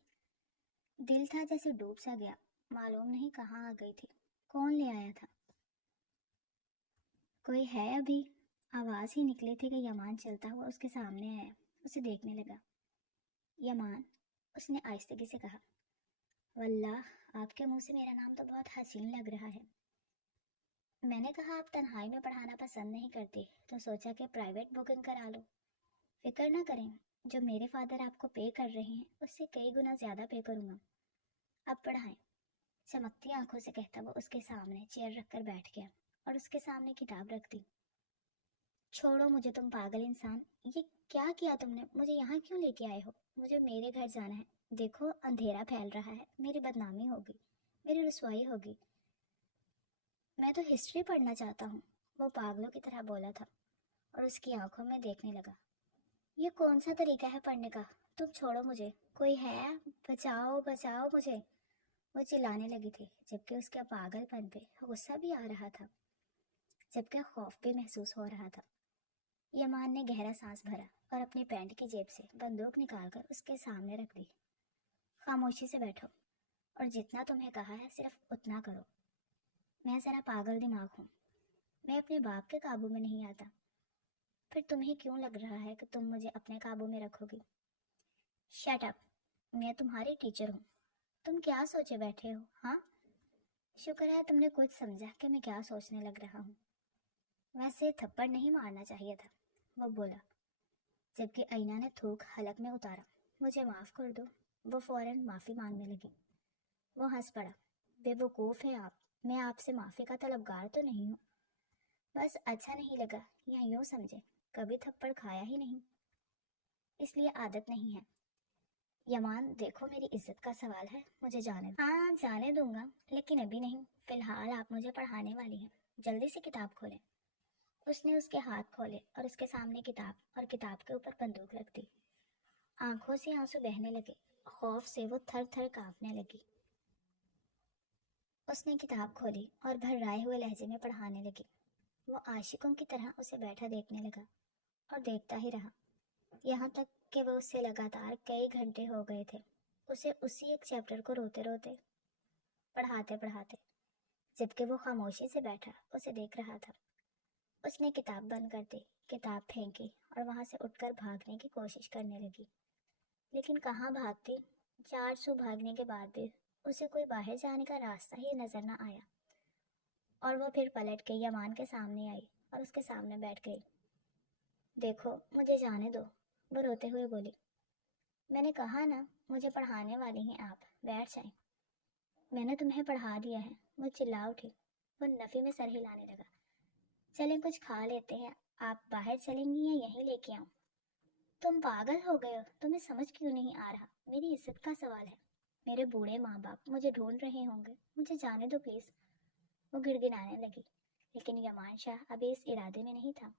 دل تھا جیسے ڈوب سا گیا، معلوم نہیں کہاں آ گئی تھی، کون لے آیا تھا؟ کوئی ہے ابھی؟ آواز ہی نکلی تھی کہ یمان چلتا ہوا اس کے سامنے آیا، اسے دیکھنے لگا۔ یمان، اس نے آہستگی سے کہا، واللہ آپ کے منہ سے میرا نام تو بہت حسین لگ رہا ہے۔ میں نے کہا آپ تنہائی میں پڑھانا پسند نہیں کرتے تو سوچا کہ پرائیویٹ بکنگ کرا لو۔ فکر نہ کریں، جو میرے فادر آپ کو پے کر رہے ہیں اس سے کئی گنا زیادہ پے کروں گا، اب پڑھائیں۔ چمکتی آنکھوں سے کہتا وہ اس کے سامنے چیئر رکھ کر بیٹھ گیا اور اس کے سامنے کتاب رکھ دی۔ چھوڑو مجھے تم پاگل انسان، یہ کیا کیا تم نے؟ مجھے یہاں کیوں لے کے آئے ہو؟ مجھے میرے گھر جانا ہے، دیکھو، اندھیرا پھیل رہا ہے، میری بدنامی ہوگی، میری رسوائی ہوگی۔ میں تو ہسٹری پڑھنا چاہتا ہوں، وہ پاگلوں کی طرح بولا تھا اور اس کی آنکھوں میں دیکھنے لگا۔ یہ کون سا طریقہ ہے پڑھنے کا؟ تم چھوڑو مجھے، کوئی ہے؟ بچاؤ بچاؤ مجھے! وہ چلانے لگی تھی، جبکہ اس کے پاگل پن پہ غصہ بھی آ رہا تھا، جبکہ خوف بھی محسوس ہو رہا تھا۔ یمان نے گہرا سانس بھرا اور اپنی پینٹ کی جیب سے بندوق نکال کر اس کے سامنے رکھ دی۔ خاموشی سے بیٹھو اور جتنا تمہیں کہا ہے صرف اتنا کرو۔ میں ذرا پاگل دماغ ہوں، میں اپنے باپ کے قابو میں نہیں آتا، پھر تمہیں کیوں لگ رہا ہے کہ تم مجھے اپنے قابو میں رکھو گی؟ شٹ اپ، میں تمہاری ٹیچر ہوں، تم کیا سوچے بیٹھے ہو؟ ہاں، شکر ہے تم نے کچھ سمجھا کہ میں کیا سوچنے لگ رہا ہوں۔ ویسے تھپڑ نہیں مارنا چاہیے تھا، وہ بولا، جبکہ آئینہ نے تھوک حلق میں اتارا۔ مجھے معاف کر دو۔ وہ فوراً معافی مانگنے لگی۔ وہ ہنس پڑا۔ بے وقوف ہے آپ، میں آپ سے معافی کا طلبگار تو نہیں ہوں، بس اچھا نہیں لگا، یا یوں سمجھے کبھی تھپڑ کھایا ہی نہیں، اس لیے عادت نہیں ہے۔ یمان دیکھو، میری عزت کا سوال ہے، مجھے جانے دو۔ ہاں جانے دوں گا، لیکن ابھی نہیں، فی الحال آپ مجھے پڑھانے والی ہیں، جلدی سے کتاب کھولیں۔ اس نے اس کے ہاتھ کھولے اور اس کے سامنے کتاب اور کتاب کے اوپر بندوق رکھ دی۔ آنکھوں سے آنسو بہنے لگے، خوف سے وہ تھر تھر کانپنے لگی۔ اس نے کتاب کھولی اور بھرائے ہوئے لہجے میں پڑھانے لگی۔ وہ عاشقوں کی طرح اسے بیٹھا دیکھنے لگا اور دیکھتا ہی رہا، یہاں تک کہ وہ اس سے لگاتار کئی گھنٹے ہو گئے تھے، اسے اسی ایک چیپٹر کو روتے روتے پڑھاتے پڑھاتے، جبکہ وہ خاموشی سے بیٹھا اسے دیکھ رہا تھا۔ اس نے کتاب بند کر دی، کتاب پھینکی اور وہاں سے اٹھ کر بھاگنے کی کوشش کرنے لگی، لیکن کہاں بھاگتی؟ 400 بھاگنے کے بعد بھی اسے کوئی باہر جانے کا راستہ ہی نظر نہ آیا، اور وہ پھر پلٹ کے یمان کے سامنے آئی اور اس کے سامنے بیٹھ گئی۔ دیکھو مجھے جانے دو، وہ روتے ہوئے بولی۔ میں نے کہا نا، مجھے پڑھانے والی ہیں آپ، بیٹھ جائیں۔ میں نے تمہیں پڑھا دیا ہے، وہ چلا اٹھی۔ وہ نفی میں سر ہلانے لگا۔ چلیں کچھ کھا لیتے ہیں، آپ باہر چلیں گی یا یہیں لے کے آؤں؟ تم پاگل ہو گئے ہو، تمہیں سمجھ کیوں نہیں آ رہا؟ میری عزت کا سوال ہے، میرے بوڑھے ماں باپ مجھے ڈھونڈ رہے ہوں گے، مجھے جانے دو پلیز۔ وہ گڑ گڑانے لگی، لیکن یمان شاہ ابھی اس ارادے میں نہیں تھا۔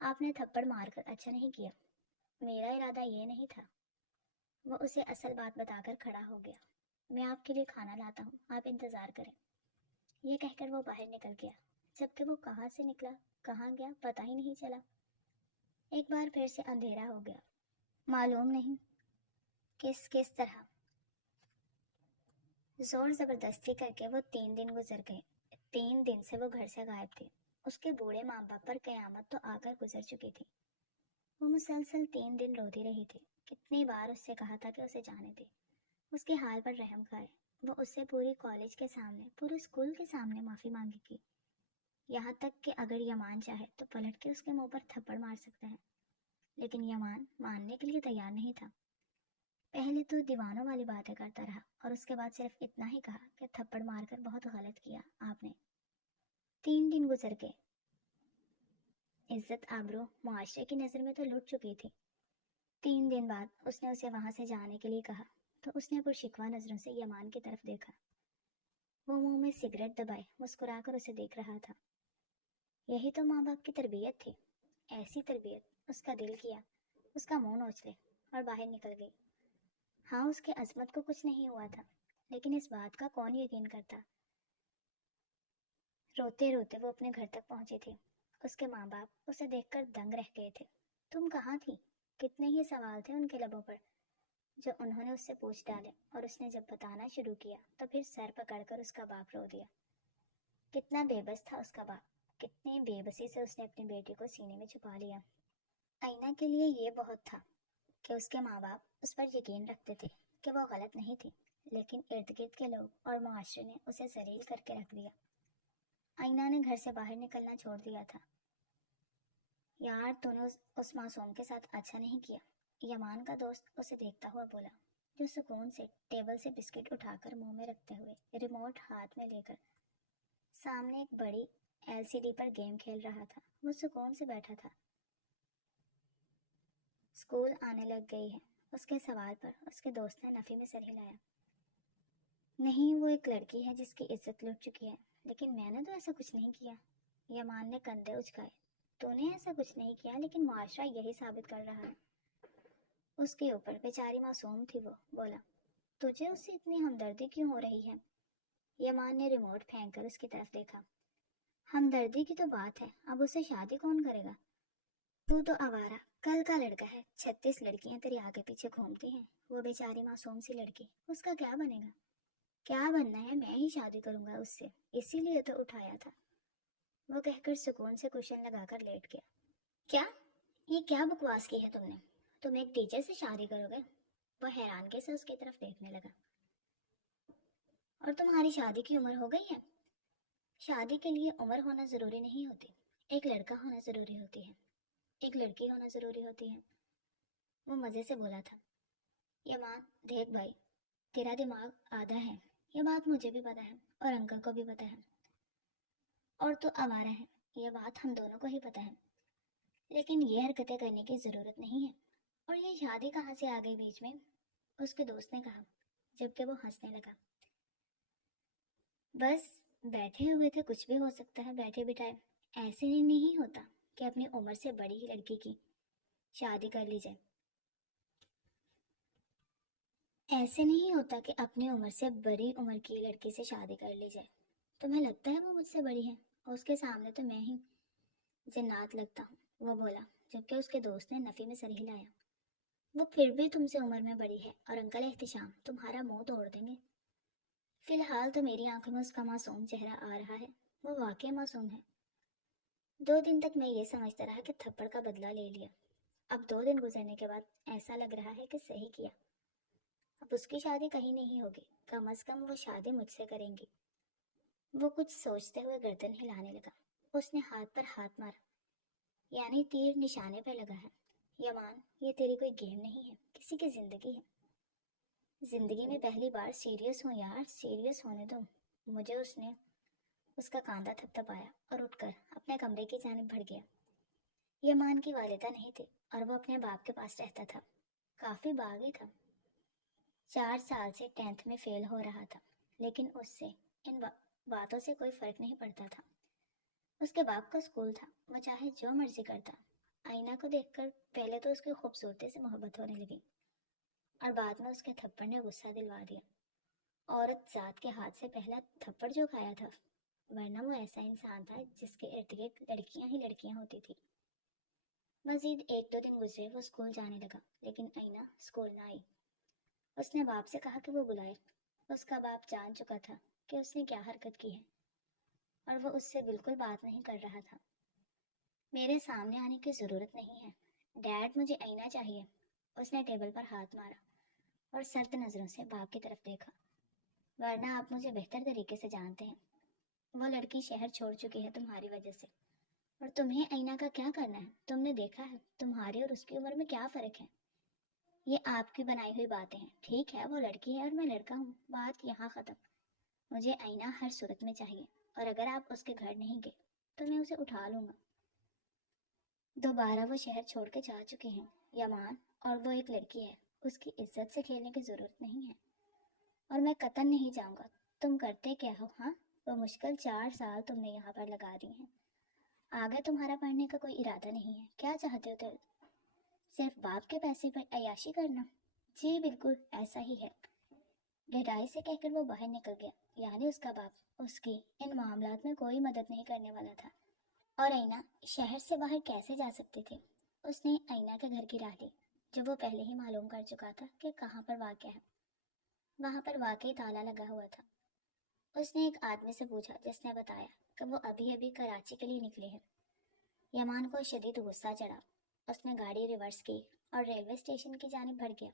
آپ نے تھپڑ مار کر اچھا نہیں کیا، میرا ارادہ یہ نہیں تھا۔ وہ اسے اصل بات بتا کر کھڑا ہو گیا۔ میں آپ کے لیے کھانا لاتا ہوں، آپ انتظار کریں۔ یہ کہہ کر وہ باہر نکل گیا، جبکہ وہ کہاں سے نکلا، کہاں گیا، پتہ ہی نہیں چلا۔ ایک بار پھر سے اندھیرا ہو گیا، معلوم نہیں کس طرح زور زبردستی کر کے وہ 3 دن گزر گئے۔ 3 دن سے وہ گھر سے غائب تھی۔ اس کے بوڑھے ماں باپ پر قیامت تو آ کر گزر چکی تھی۔ وہ مسلسل 3 دن روتی رہی تھی۔ کتنی بار اس سے کہا تھا کہ اسے جانے دے، اس کے حال پر رحم کھائے۔ وہ اس سے پوری کالج کے سامنے، پورے اسکول کے سامنے معافی مانگے گی، یہاں تک کہ اگر یمان چاہے تو پلٹ کے اس کے منہ پر تھپڑ مار سکتا ہے، لیکن یمان ماننے کے لیے تیار نہیں تھا۔ پہلے تو دیوانوں والی باتیں کرتا رہا اور اس کے بعد صرف اتنا ہی کہا کہ تھپڑ مار کر بہت غلط کیا آپ نے۔ 3 دن گزر گئے۔ عزت آبرو معاشرے کی نظر میں تو لٹ چکی تھی۔ 3 دن بعد اس نے اسے وہاں سے جانے کے لیے کہا تو اس نے پرشکوہ نظروں سے یمان کی طرف دیکھا۔ وہ منہ میں سگریٹ دبائے مسکرا کر اسے دیکھ رہا تھا۔ یہی تو ماں باپ کی تربیت تھی، ایسی تربیت۔ اس کا دل کیا اس کا منہ نوچ لے اور باہر نکل گئی۔ ہاں، اس کے عصمت کو کچھ نہیں ہوا تھا، لیکن اس بات کا کون یقین کرتا؟ روتے روتے وہ اپنے گھر تک پہنچی تھی۔ اس کے ماں باپ اسے دیکھ کر دنگ رہ گئے تھے۔ تم کہاں تھی؟ کتنے ہی سوال تھے ان کے لبوں پر جو انہوں نے اس سے پوچھ ڈالے، اور اس نے جب بتانا شروع کیا تو پھر سر پکڑ کر اس کا باپ رو دیا۔ کتنا بے بس تھا اس کا باپ، کتنی بے بسی سے اس نے اپنی بیٹی کو سینے میں چھپا لیا۔ آئینہ کے لیے یہ بہت تھا کہ اس کے ماں باپ اس پر یقین رکھتے تھے کہ وہ غلط نہیں تھی، لیکن ارد گرد کے لوگ اور معاشرے نے اسے ذلیل کر کے رکھ دیا۔ آئینہ نے گھر سے باہر نکلنا چھوڑ دیا تھا۔ یار تو نے اس معصوم کے ساتھ اچھا نہیں کیا، یمان کا دوست اسے دیکھتا ہوا بولا، جو سکون سے ٹیبل سے بسکٹ اٹھا کر منہ میں رکھتے ہوئے ریموٹ ہاتھ میں لے کر سامنے ایک بڑی LCD پر گیم کھیل رہا تھا۔ وہ سکون سے بیٹھا تھا۔ اسکول آنے لگ گئی ہے، اس کے سوال پر اس کے دوست نے نفی میں سر ہلایا۔ نہیں، وہ ایک لڑکی ہے جس کی عزت لٹ چکی ہے، لیکن میں نے تو ایسا کچھ نہیں کیا۔ یمان نے کندھے اچکائے۔ تو نے ایسا کچھ نہیں کیا، لیکن معاشرہ یہی ثابت کر رہا ہے اس کے اوپر۔ بیچاری معصوم تھی وہ، بولا۔ تجھے اس سے اتنی ہمدردی کیوں ہو رہی ہے؟ یمان نے ریموٹ پھینک کر اس کی طرف دیکھا۔ ہمدردی کی تو بات ہے، اب اسے شادی کون کرے گا؟ تو آوارہ کل کا لڑکا ہے، 36 لڑکیاں تیرے آگے پیچھے گھومتی ہیں، وہ بیچاری معصوم سی لڑکی، اس کا کیا بنے گا؟ کیا بننا ہے، میں ہی شادی کروں گا اس سے، اسی لیے تو اٹھایا تھا، وہ کہہ کر سکون سے کشن لگا کر لیٹ گیا۔ کیا؟ یہ کیا بکواس کی ہے تم نے؟ تم ایک ٹیچر سے شادی کرو گے؟ وہ حیرانگی سے اس کی طرف دیکھنے لگا۔ اور تمہاری شادی کی عمر ہو گئی ہے؟ شادی کے لیے عمر ہونا ضروری نہیں ہوتی، ایک لڑکا ہونا ضروری ہوتی ہے، ایک لڑکی ہونا ضروری ہوتی ہے، وہ مزے سے بولا تھا۔ یمان، دیکھ بھائی، تیرا دماغ آدھا ہے، یہ بات مجھے بھی پتا ہے اور انکل کو بھی پتا ہے، اور تو آوارہ ہے، یہ بات ہم دونوں کو ہی پتا ہے، لیکن یہ حرکتیں کرنے کی ضرورت نہیں ہے۔ اور یہ شادی کہاں سے آ گئی بیچ میں؟ اس کے دوست نے کہا، جبکہ وہ ہنسنے لگا۔ بس بیٹھے ہوئے تھے، کچھ بھی ہو سکتا ہے بیٹھے بٹھائے، ایسے ہی نہیں ہوتا کہ اپنی عمر سے بڑی ہی لڑکی کی شادی کر لی جائے، ایسے نہیں ہوتا کہ اپنی عمر سے بڑی عمر کی لڑکی سے شادی کر لی جائے۔ تمہیں لگتا ہے وہ مجھ سے بڑی ہے؟ اور اس کے سامنے تو میں ہی جنات لگتا ہوں، وہ بولا، جبکہ اس کے دوست نے نفی میں سر ہلایا۔ وہ پھر بھی تم سے عمر میں بڑی ہے، اور انکل احتشام تمہارا منہ توڑ دیں گے۔ فی الحال تو میری آنکھوں میں اس کا معصوم چہرہ آ رہا ہے، وہ واقعی معصوم ہے۔ 2 دن تک میں یہ سمجھتا رہا کہ تھپڑ کا بدلہ لے لیا، اب 2 دن گزرنے کے بعد ایسا لگ رہا ہے کہ صحیح کیا۔ اب اس کی شادی کہیں نہیں ہوگی، کم از کم وہ شادی مجھ سے کریں گی۔ وہ کچھ سوچتے ہوئے گردن ہلانے لگا۔ اس نے ہاتھ پر ہاتھ مارا، یعنی تیر نشانے پر لگا ہے۔ یمان، یہ تیری کوئی گیم نہیں ہے، کسی کی زندگی ہے۔ زندگی میں پہلی بار سیریس ہوں یار، سیریس ہونے دو مجھے۔ اس نے اس کا کاندھا تھپتھپایا اور اٹھ کر اپنے کمرے کی جانب بڑھ گیا۔ یمان کی والدہ نہیں تھی اور وہ اپنے باپ کے پاس رہتا تھا، کافی باغی تھا۔ 4 سال سے 10th میں فیل ہو رہا تھا، لیکن اس سے ان باتوں سے کوئی فرق نہیں پڑتا تھا۔ اس کے باپ کا اسکول تھا، وہ چاہے جو مرضی کرتا۔ آئینہ کو دیکھ کر پہلے تو اس کی خوبصورتی سے محبت ہونے لگی، اور بعد میں اس کے تھپڑ نے غصہ دلوا دیا۔ عورت ذات کے ہاتھ سے پہلا تھپڑ جو کھایا تھا، ورنہ وہ ایسا انسان تھا جس کے ارد گرد لڑکیاں ہی لڑکیاں ہوتی تھی۔ مزید 1-2 دن گزرے، وہ اسکول جانے لگا، لیکن آئینہ اسکول نہ آئی۔ اس نے باپ سے کہا کہ وہ بلائے۔ اس کا باپ جان چکا تھا کہ اس نے کیا حرکت کی ہے، اور وہ اس سے بالکل بات نہیں کر رہا تھا۔ میرے سامنے آنے کی ضرورت نہیں ہے ڈیڈ، مجھے آئینہ چاہیے۔ اس نے ٹیبل پر ہاتھ مارا اور سرد نظروں سے باپ کی طرف دیکھا، ورنہ آپ مجھے بہتر طریقے سے جانتے ہیں، وہ لڑکی شہر چھوڑ چکی ہے تمہاری وجہ سے، اور تمہیں آئینہ کا کیا کرنا ہے؟ تم نے دیکھا ہے تمہاری اور اس کی عمر میں کیا فرق ہے؟ یہ آپ کی بنائی ہوئی باتیں ہیں۔ ٹھیک ہے، وہ لڑکی ہے اور میں لڑکا ہوں، بات یہاں ختم۔ مجھے آئینہ ہر صورت میں چاہیے، اور اگر آپ اس کے گھر نہیں گئے تو میں اسے اٹھا لوں گا۔ دوبارہ وہ شہر چھوڑ کے جا چکے ہیں یمان، اور وہ ایک لڑکی ہے، اس کی عزت سے کھیلنے کی ضرورت نہیں ہے، اور میں قطعاً نہیں جاؤں گا۔ تم کرتے کیا ہو ہاں؟ وہ مشکل 4 سال تم نے یہاں پر لگا دی ہیں، آگے تمہارا پڑھنے کا کوئی ارادہ نہیں ہے، کیا چاہتے ہو تو صرف باپ کے پیسے پر عیاشی کرنا؟ جی بالکل ایسا ہی ہے، ڈھٹائی سے کہہ کر وہ باہر نکل گیا، یعنی اس کا باپ اس کی ان معاملات میں کوئی مدد نہیں کرنے والا تھا۔ اور آئینہ شہر سے باہر کیسے جا سکتے تھے؟ اس نے آئینہ کے گھر کی راہ لی، جو وہ پہلے ہی معلوم کر چکا تھا کہ کہاں پر واقع ہے۔ وہاں پر واقعی تالا لگا ہوا تھا۔ اس نے ایک آدمی سے پوچھا، جس نے بتایا کہ وہ ابھی ابھی کراچی کے لیے نکلے ہیں۔ یمان کو شدید غصہ چڑھا، اس نے گاڑی ریورس کی اور ریلوے اسٹیشن کی جانب بڑھ گیا،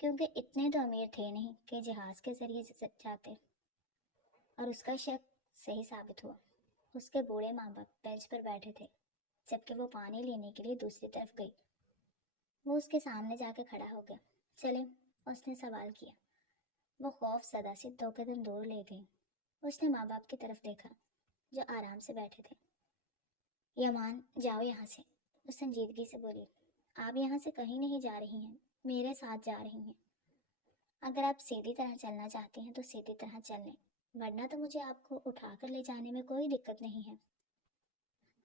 کیونکہ اتنے تو امیر تھے نہیں کہ جہاز کے ذریعے جاتے، اور اس کا شک صحیح ثابت ہوا۔ اس کے بوڑھے ماں باپ بینچ پر بیٹھے تھے، جبکہ وہ پانی لینے کے لیے دوسری طرف گئی۔ وہ اس کے سامنے جا کے کھڑا ہو گیا۔ چلے، اس نے سوال کیا۔ وہ خوف زدہ سے 2 قدم دور لے گئی۔ اس نے ماں باپ کی طرف دیکھا، جو آرام سے بیٹھے تھے۔ یمان، جاؤ یہاں سے، وہ سنجیدگی سے بولی۔ آپ یہاں سے کہیں نہیں جا رہی ہیں، میرے ساتھ جا رہی ہیں۔ اگر آپ سیدھی طرح چلنا چاہتی ہیں تو سیدھی طرح چل لیں، ورنہ تو مجھے آپ کو اٹھا کر لے جانے میں کوئی دقت نہیں ہے۔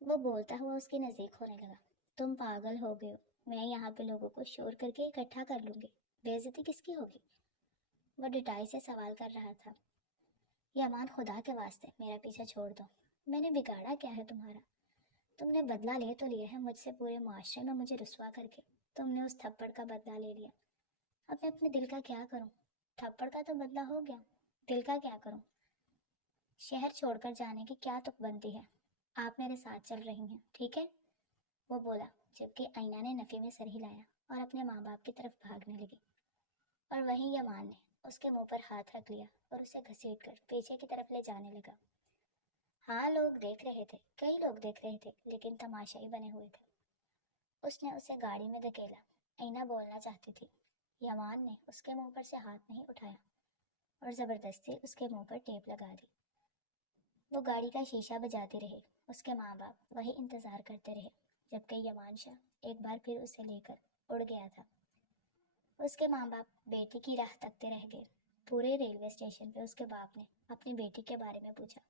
وہ بولتا ہوا اس کے نزدیک ہونے لگا۔ تم پاگل ہو گئے ہو، میں یہاں پہ لوگوں کو شور کر کے اکٹھا کر لوں گی، بے عزتی کس کی ہوگی؟ وہ ڈٹائی سے سوال کر رہا تھا۔ یامان خدا کے واسطے میرا پیچھا چھوڑ دو، میں نے بگاڑا کیا ہے تمہارا؟ تم نے بدلہ لے تو لیا ہے مجھ سے، پورے معاشرے میں مجھے رسوا کر کے تم نے اس تھپڑ کا بدلہ لے لیا۔ اب میں اپنے دل کا کیا کروں؟ تھپڑ کا تو بدلہ ہو گیا، دل کا کیا کروں؟ شہر چھوڑ کر جانے کی کیا تک بنتی ہے؟ آپ میرے ساتھ چل رہی ہیں، ٹھیک ہے؟ وہ بولا، جبکہ آئینہ نے نفی میں سر ہلایا اور اپنے ماں باپ کی طرف بھاگنے لگی۔ اور وہیں یمان نے اس کے منہ پر ہاتھ رکھ لیا اور اسے گھسیٹ کر پیچھے کی طرف لے جانے لگا۔ ہاں، لوگ دیکھ رہے تھے، کئی لوگ دیکھ رہے تھے، لیکن تماشائی بنے ہوئے تھے۔ اس نے اسے گاڑی میں دھکیلا۔ آئینہ بولنا چاہتی تھی، یمان نے اس کے منہ پر سے ہاتھ نہیں اٹھایا اور زبردستی اس کے منہ پر ٹیپ لگا دی۔ وہ گاڑی کا شیشہ بجاتے رہے، اس کے ماں باپ وہی انتظار کرتے رہے، جبکہ یمان شاہ ایک بار پھر اسے لے کر اڑ گیا تھا۔ اس کے ماں باپ بیٹی کی راہ تکتے رہ گئے۔ پورے ریلوے اسٹیشن پہ اس کے باپ نے اپنی بیٹی کے بارے میں پوچھا،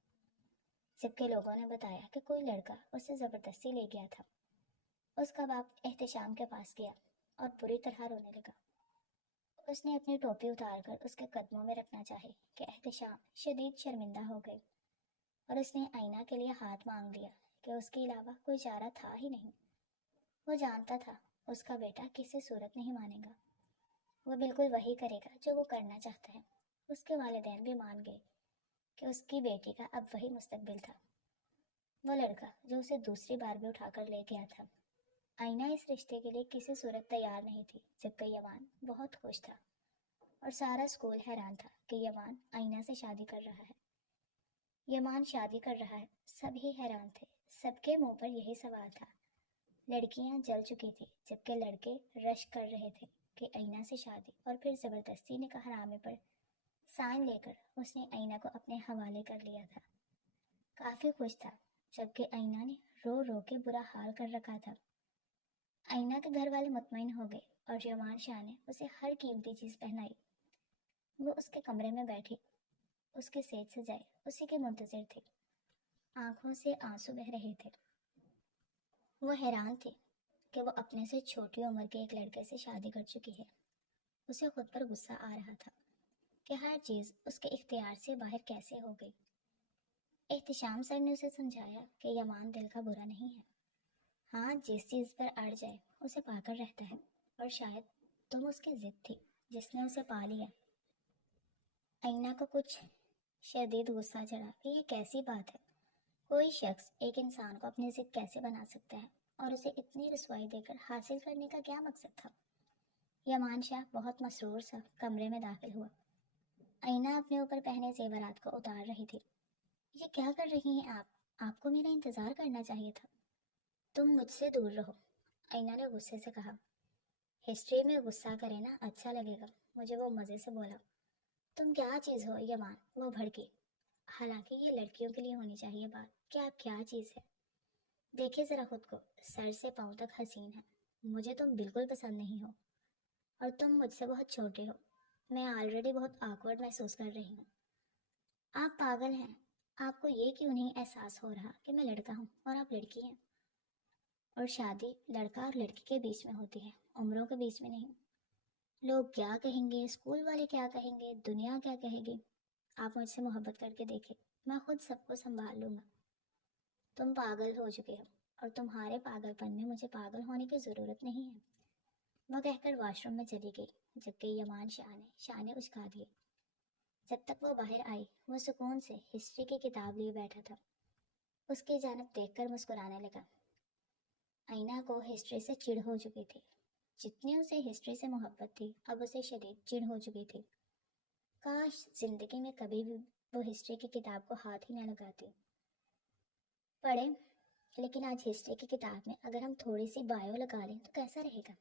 جبکہ لوگوں نے بتایا کہ کوئی لڑکا اسے زبردستی لے گیا تھا۔ اس کا باپ احتشام کے پاس گیا اور بری طرح رونے لگا۔ اس نے اپنی ٹوپی اتار کر اس کے قدموں میں رکھنا چاہی کہ احتشام شدید شرمندہ ہو گئی، اور اس نے آئینہ کے لیے ہاتھ مانگ لیا کہ اس کے علاوہ کوئی چارہ تھا ہی نہیں۔ وہ جانتا تھا اس کا بیٹا کسی صورت نہیں مانے گا، وہ بالکل وہی کرے گا جو وہ کرنا چاہتا ہے۔ اس کے والدین بھی مان گئے کہ اس کی بیٹی کا اب وہی مستقبل تھا، وہ لڑکا جو اسے دوسری بار بھی اٹھا کر لے گیا تھا۔ آئینہ اس رشتے کے لیے کسی صورت تیار نہیں تھی، جبکہ یمان بہت خوش تھا، اور سارا اسکول حیران تھا کہ یمان آئینہ سے شادی کر رہا ہے۔ یمان شادی کر رہا ہے، سب ہی حیران تھے، سب کے منہ پر یہی سوال تھا۔ لڑکیاں جل چکی تھی، جبکہ لڑکے رشک کر رہے تھے کہ آئینہ سے شادی، اور پھر زبردستی نکاح نامے پر سائن لے کر اس نے آئینہ کو اپنے حوالے کر لیا تھا۔ کافی خوش تھا، جبکہ آئینہ نے رو رو کے برا حال کر رکھا تھا۔ آئینہ کے گھر والے مطمئن ہو گئے اور یمان شاہ نے اسے ہر قیمتی چیز پہنائی۔ وہ اس کے کمرے میں بیٹھی، اس کے سیج سجائے اسی کے منتظر تھی۔ آنکھوں سے آنسو بہہ رہے تھے۔ وہ حیران تھی کہ وہ اپنے سے چھوٹی عمر کے ایک لڑکے سے شادی کر چکی ہے۔ اسے خود پر غصہ آ رہا تھا کہ ہر چیز اس کے اختیار سے باہر کیسے ہو گئی۔ احتشام سر نے اسے سمجھایا کہ یمان دل کا برا نہیں ہے، ہاں جس چیز پر اڑ جائے اسے پا کر رہتا ہے، اور شاید تم اس کی ضد تھی جس نے اسے پا لیا۔ آئینہ کو کچھ شدید غصہ چڑھا کہ یہ کیسی بات ہے، کوئی شخص ایک انسان کو اپنی ضد کیسے بنا سکتا ہے، اور اسے اتنی رسوائی دے کر حاصل کرنے کا کیا مقصد تھا؟ یمان شاہ بہت مسرور سا کمرے میں داخل ہوا۔ آئینہ اپنے اوپر پہنے زیورات کو اتار رہی تھی۔ یہ کیا کر رہی ہیں آپ کو میرا انتظار کرنا چاہیے تھا، تم مجھ سے دور رہو، آئینہ نے غصے سے کہا۔ ہسٹری میں غصہ کرے نا اچھا لگے گا، مجھے وہ مزے سے بولا۔ تم کیا چیز ہو یمان، وہ بھڑکی۔ حالانکہ یہ لڑکیوں کے لیے ہونی چاہیے بات کہ آپ کیا چیز ہے۔ دیکھیں ذرا خود کو، سر سے پاؤں تک حسین ہے، مجھے تم بالکل پسند نہیں ہو، اور تم مجھ سے بہت چھوٹے ہو، میں آلریڈی بہت آکورڈ محسوس کر رہی ہوں۔ آپ پاگل ہیں، آپ کو یہ کیوں نہیں احساس ہو رہا کہ میں لڑکا ہوں اور آپ لڑکی ہیں، اور شادی لڑکا اور لڑکی کے بیچ میں ہوتی ہے، عمروں کے بیچ میں نہیں۔ لوگ کیا کہیں گے، اسکول والے کیا کہیں گے، دنیا کیا کہے گی؟ آپ مجھ سے محبت کر کے دیکھیں، میں خود سب کو سنبھال لوں گا۔ تم پاگل ہو چکے ہو، اور تمہارے پاگل پن میں مجھے پاگل ہونے کی ضرورت نہیں ہے۔ وہ کہہ کر واش روم میں چلی گئی، جبکہ یمان شاہ نے شانے اچکا دیے۔ جب تک وہ باہر آئی، وہ سکون سے ہسٹری کی کتاب لیے بیٹھا تھا۔ اس کی جانب دیکھ کر مسکرانے لگا۔ آئینہ کو ہسٹری سے چڑ ہو چکی تھی، جتنی اسے ہسٹری سے محبت تھی اب اسے شدید چڑ ہو چکی تھی۔ کاش زندگی میں کبھی بھی وہ ہسٹری کی کتاب کو ہاتھ ہی نہ لگاتی۔ پڑھیں، لیکن آج ہسٹری کی کتاب میں اگر ہم تھوڑی سی بایو لگا لیں تو کیسا رہے گا؟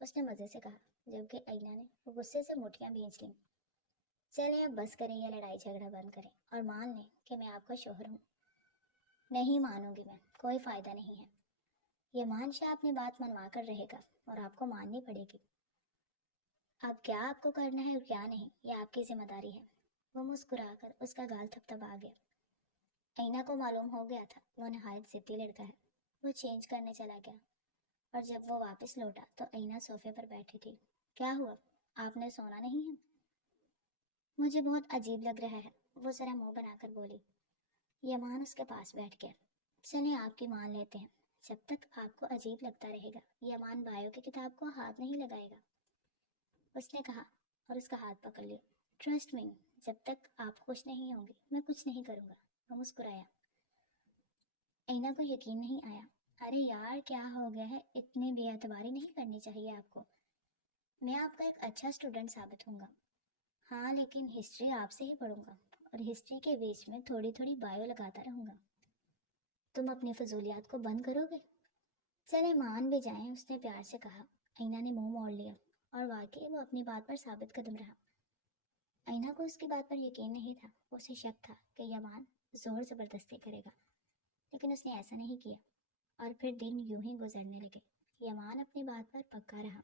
اس نے مزے سے کہا، جبکہ آئینہ نے غصے سے مٹھیاں بھینچ لیں۔ چلیں اب بس کریں، یا لڑائی جھگڑا بند کریں اور مان لیں کہ میں آپ کا شوہر ہوں۔ نہیں مانوں گی میں، کوئی فائدہ نہیں ہے۔ یمان شاہ اپنی بات منوا کر رہے گا اور آپ کو ماننی پڑے گی۔ اب کیا آپ کو کرنا ہے اور کیا نہیں، یہ آپ کی ذمہ داری ہے۔ وہ مسکرا کر اس کا گال تھپتھپا گیا۔ اینا کو معلوم ہو گیا تھا وہ نہایت ضدی لڑکا ہے۔ وہ چینج کرنے چلا گیا اور جب وہ واپس لوٹا تو اینا صوفے پر بیٹھی تھی۔ کیا ہوا؟ آپ نے سونا نہیں ہے؟ مجھے بہت عجیب لگ رہا ہے، وہ ذرا منہ بنا کر بولی۔ یمان اس کے پاس بیٹھ گیا۔ چلیں آپ کی مان لیتے ہیں، جب تک آپ کو عجیب لگتا رہے گا یمان بایو کی کتاب کو ہاتھ نہیں لگائے گا، اس نے کہا اور اس کا ہاتھ پکڑ لیا۔ ٹرسٹ می، جب تک آپ خوش نہیں ہوں گے میں کچھ نہیں کروں گا، وہ مسکرایا۔ اینا کو یقین نہیں آیا۔ ارے یار کیا ہو گیا ہے، اتنی بے اعتباری نہیں کرنی چاہیے آپ کو، میں آپ کا ایک اچھا اسٹوڈنٹ ثابت ہوں گا۔ ہاں لیکن ہسٹری آپ سے ہی پڑھوں گا اور ہسٹری کے بیچ میں تھوڑی تھوڑی بایو لگاتا رہوں گا۔ تم اپنی فضولیات کو بند کرو گے؟ چلے مان بھی جائیں، اس نے پیار سے کہا۔ اینا نے منہ موڑ لیا اور واقعی وہ اپنی بات پر ثابت قدم رہا۔ اینا کو اس کی بات پر یقین نہیں تھا، اسے شک تھا کہ یمان زور زبردستی کرے گا، لیکن اس نے ایسا نہیں کیا اور پھر دن یوں ہی گزرنے لگے۔ یمان اپنی بات پر پکا رہا۔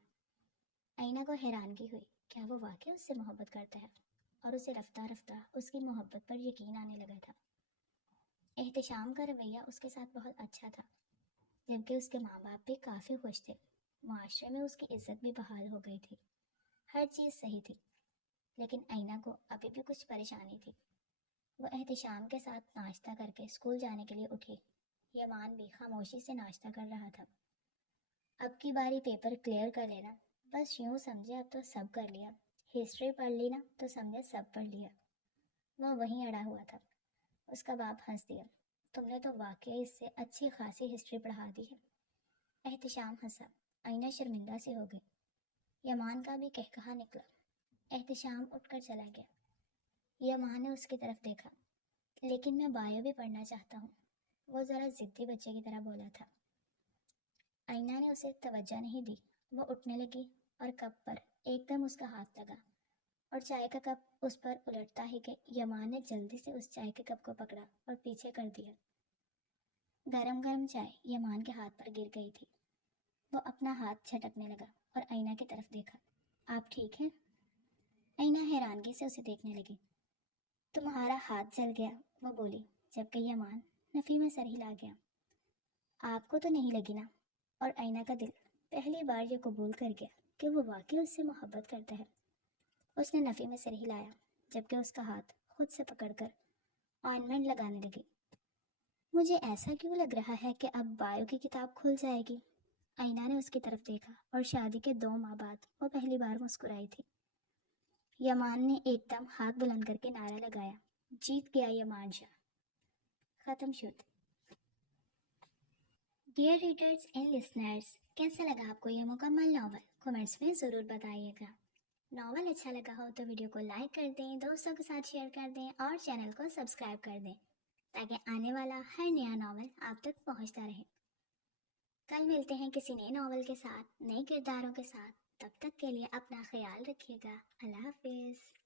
اینا کو حیرانگی ہوئی، کیا وہ واقعی اس سے محبت کرتا ہے؟ اور اسے رفتہ رفتہ اس کی محبت پر یقین آنے لگا تھا۔ احتشام کا رویہ اس کے ساتھ بہت اچھا تھا، جبکہ اس کے ماں باپ بھی کافی خوش تھے۔ معاشرے میں اس کی عزت بھی بحال ہو گئی تھی، ہر چیز صحیح تھی، لیکن اینا کو ابھی بھی کچھ پریشانی تھی۔ وہ احتشام کے ساتھ ناشتہ کر کے اسکول جانے کے لیے اٹھی۔ یمان بھی خاموشی سے ناشتہ کر رہا تھا۔ اب کی باری پیپر کلیئر کر لینا، بس یوں سمجھے اب تو سب کر لیا، ہسٹری پڑھ لی نا تو سمجھے سب پڑھ لیا۔ وہ وہیں اڑا ہوا تھا۔ اس کا باپ ہنس دیا۔ تم نے تو واقعی اس سے اچھی خاصی ہسٹری پڑھا دی ہے۔ احتشام ہنسا۔ اینا شرمندہ سی ہو گئی۔ یمان کا بھی کہکہا نکلا۔ احتشام اٹھ کر چلا گیا۔ یمان نے اس کی طرف دیکھا۔ لیکن میں بایو بھی پڑھنا چاہتا ہوں، وہ ذرا ضدی بچے کی طرح بولا تھا۔ اینا نے اسے توجہ نہیں دی۔ وہ اٹھنے لگی اور کپ پر ایک دم اس کا ہاتھ لگا اور چائے کا کپ اس پر الٹتا ہی کہ یمان نے جلدی سے اس چائے کے کپ کو پکڑا اور پیچھے کر دیا۔ گرم گرم چائے یمان کے ہاتھ پر گر گئی تھی۔ وہ اپنا ہاتھ جھٹکنے لگا اور اینا کی طرف دیکھا۔ آپ ٹھیک ہیں؟ اینا حیرانگی سے اسے دیکھنے لگی۔ تمہارا ہاتھ جل گیا، وہ بولی، جبکہ یمان نفی میں سر ہلا گیا۔ آپ کو تو نہیں لگی نا؟ اور اینا کا دل پہلی بار یہ قبول کر گیا کہ وہ واقعی اس سے محبت کرتا ہے۔ اس نے نفی میں سر ہلایا، جبکہ اس کا ہاتھ خود سے پکڑ کر آئنمنٹ لگانے لگی۔ مجھے ایسا کیوں لگ رہا ہے کہ اب بایو کی کتاب کھل جائے گی؟ اینا نے اس کی طرف دیکھا اور شادی کے 2 ماہ بعد وہ پہلی بار مسکرائی تھی۔ یمان نے ایک دم ہاتھ بلند کر کے نعرہ لگایا، جیت گیا یمان شاہ۔ ختم شد۔ ڈیئر ریڈرز اینڈ لسنرز، کیسا لگا آپ کو یہ مکمل ناول؟ کمنٹس میں ضرور بتائیے گا۔ ناول اچھا لگا ہو تو ویڈیو کو لائک کر دیں، دوستوں کے ساتھ شیئر کر دیں اور چینل کو سبسکرائب کر دیں تاکہ آنے والا ہر نیا ناول آپ تک پہنچتا رہے۔ کل ملتے ہیں کسی نئے ناول کے ساتھ، نئے کرداروں کے ساتھ۔ تب تک کے لیے اپنا خیال رکھیے گا۔ اللہ حافظ۔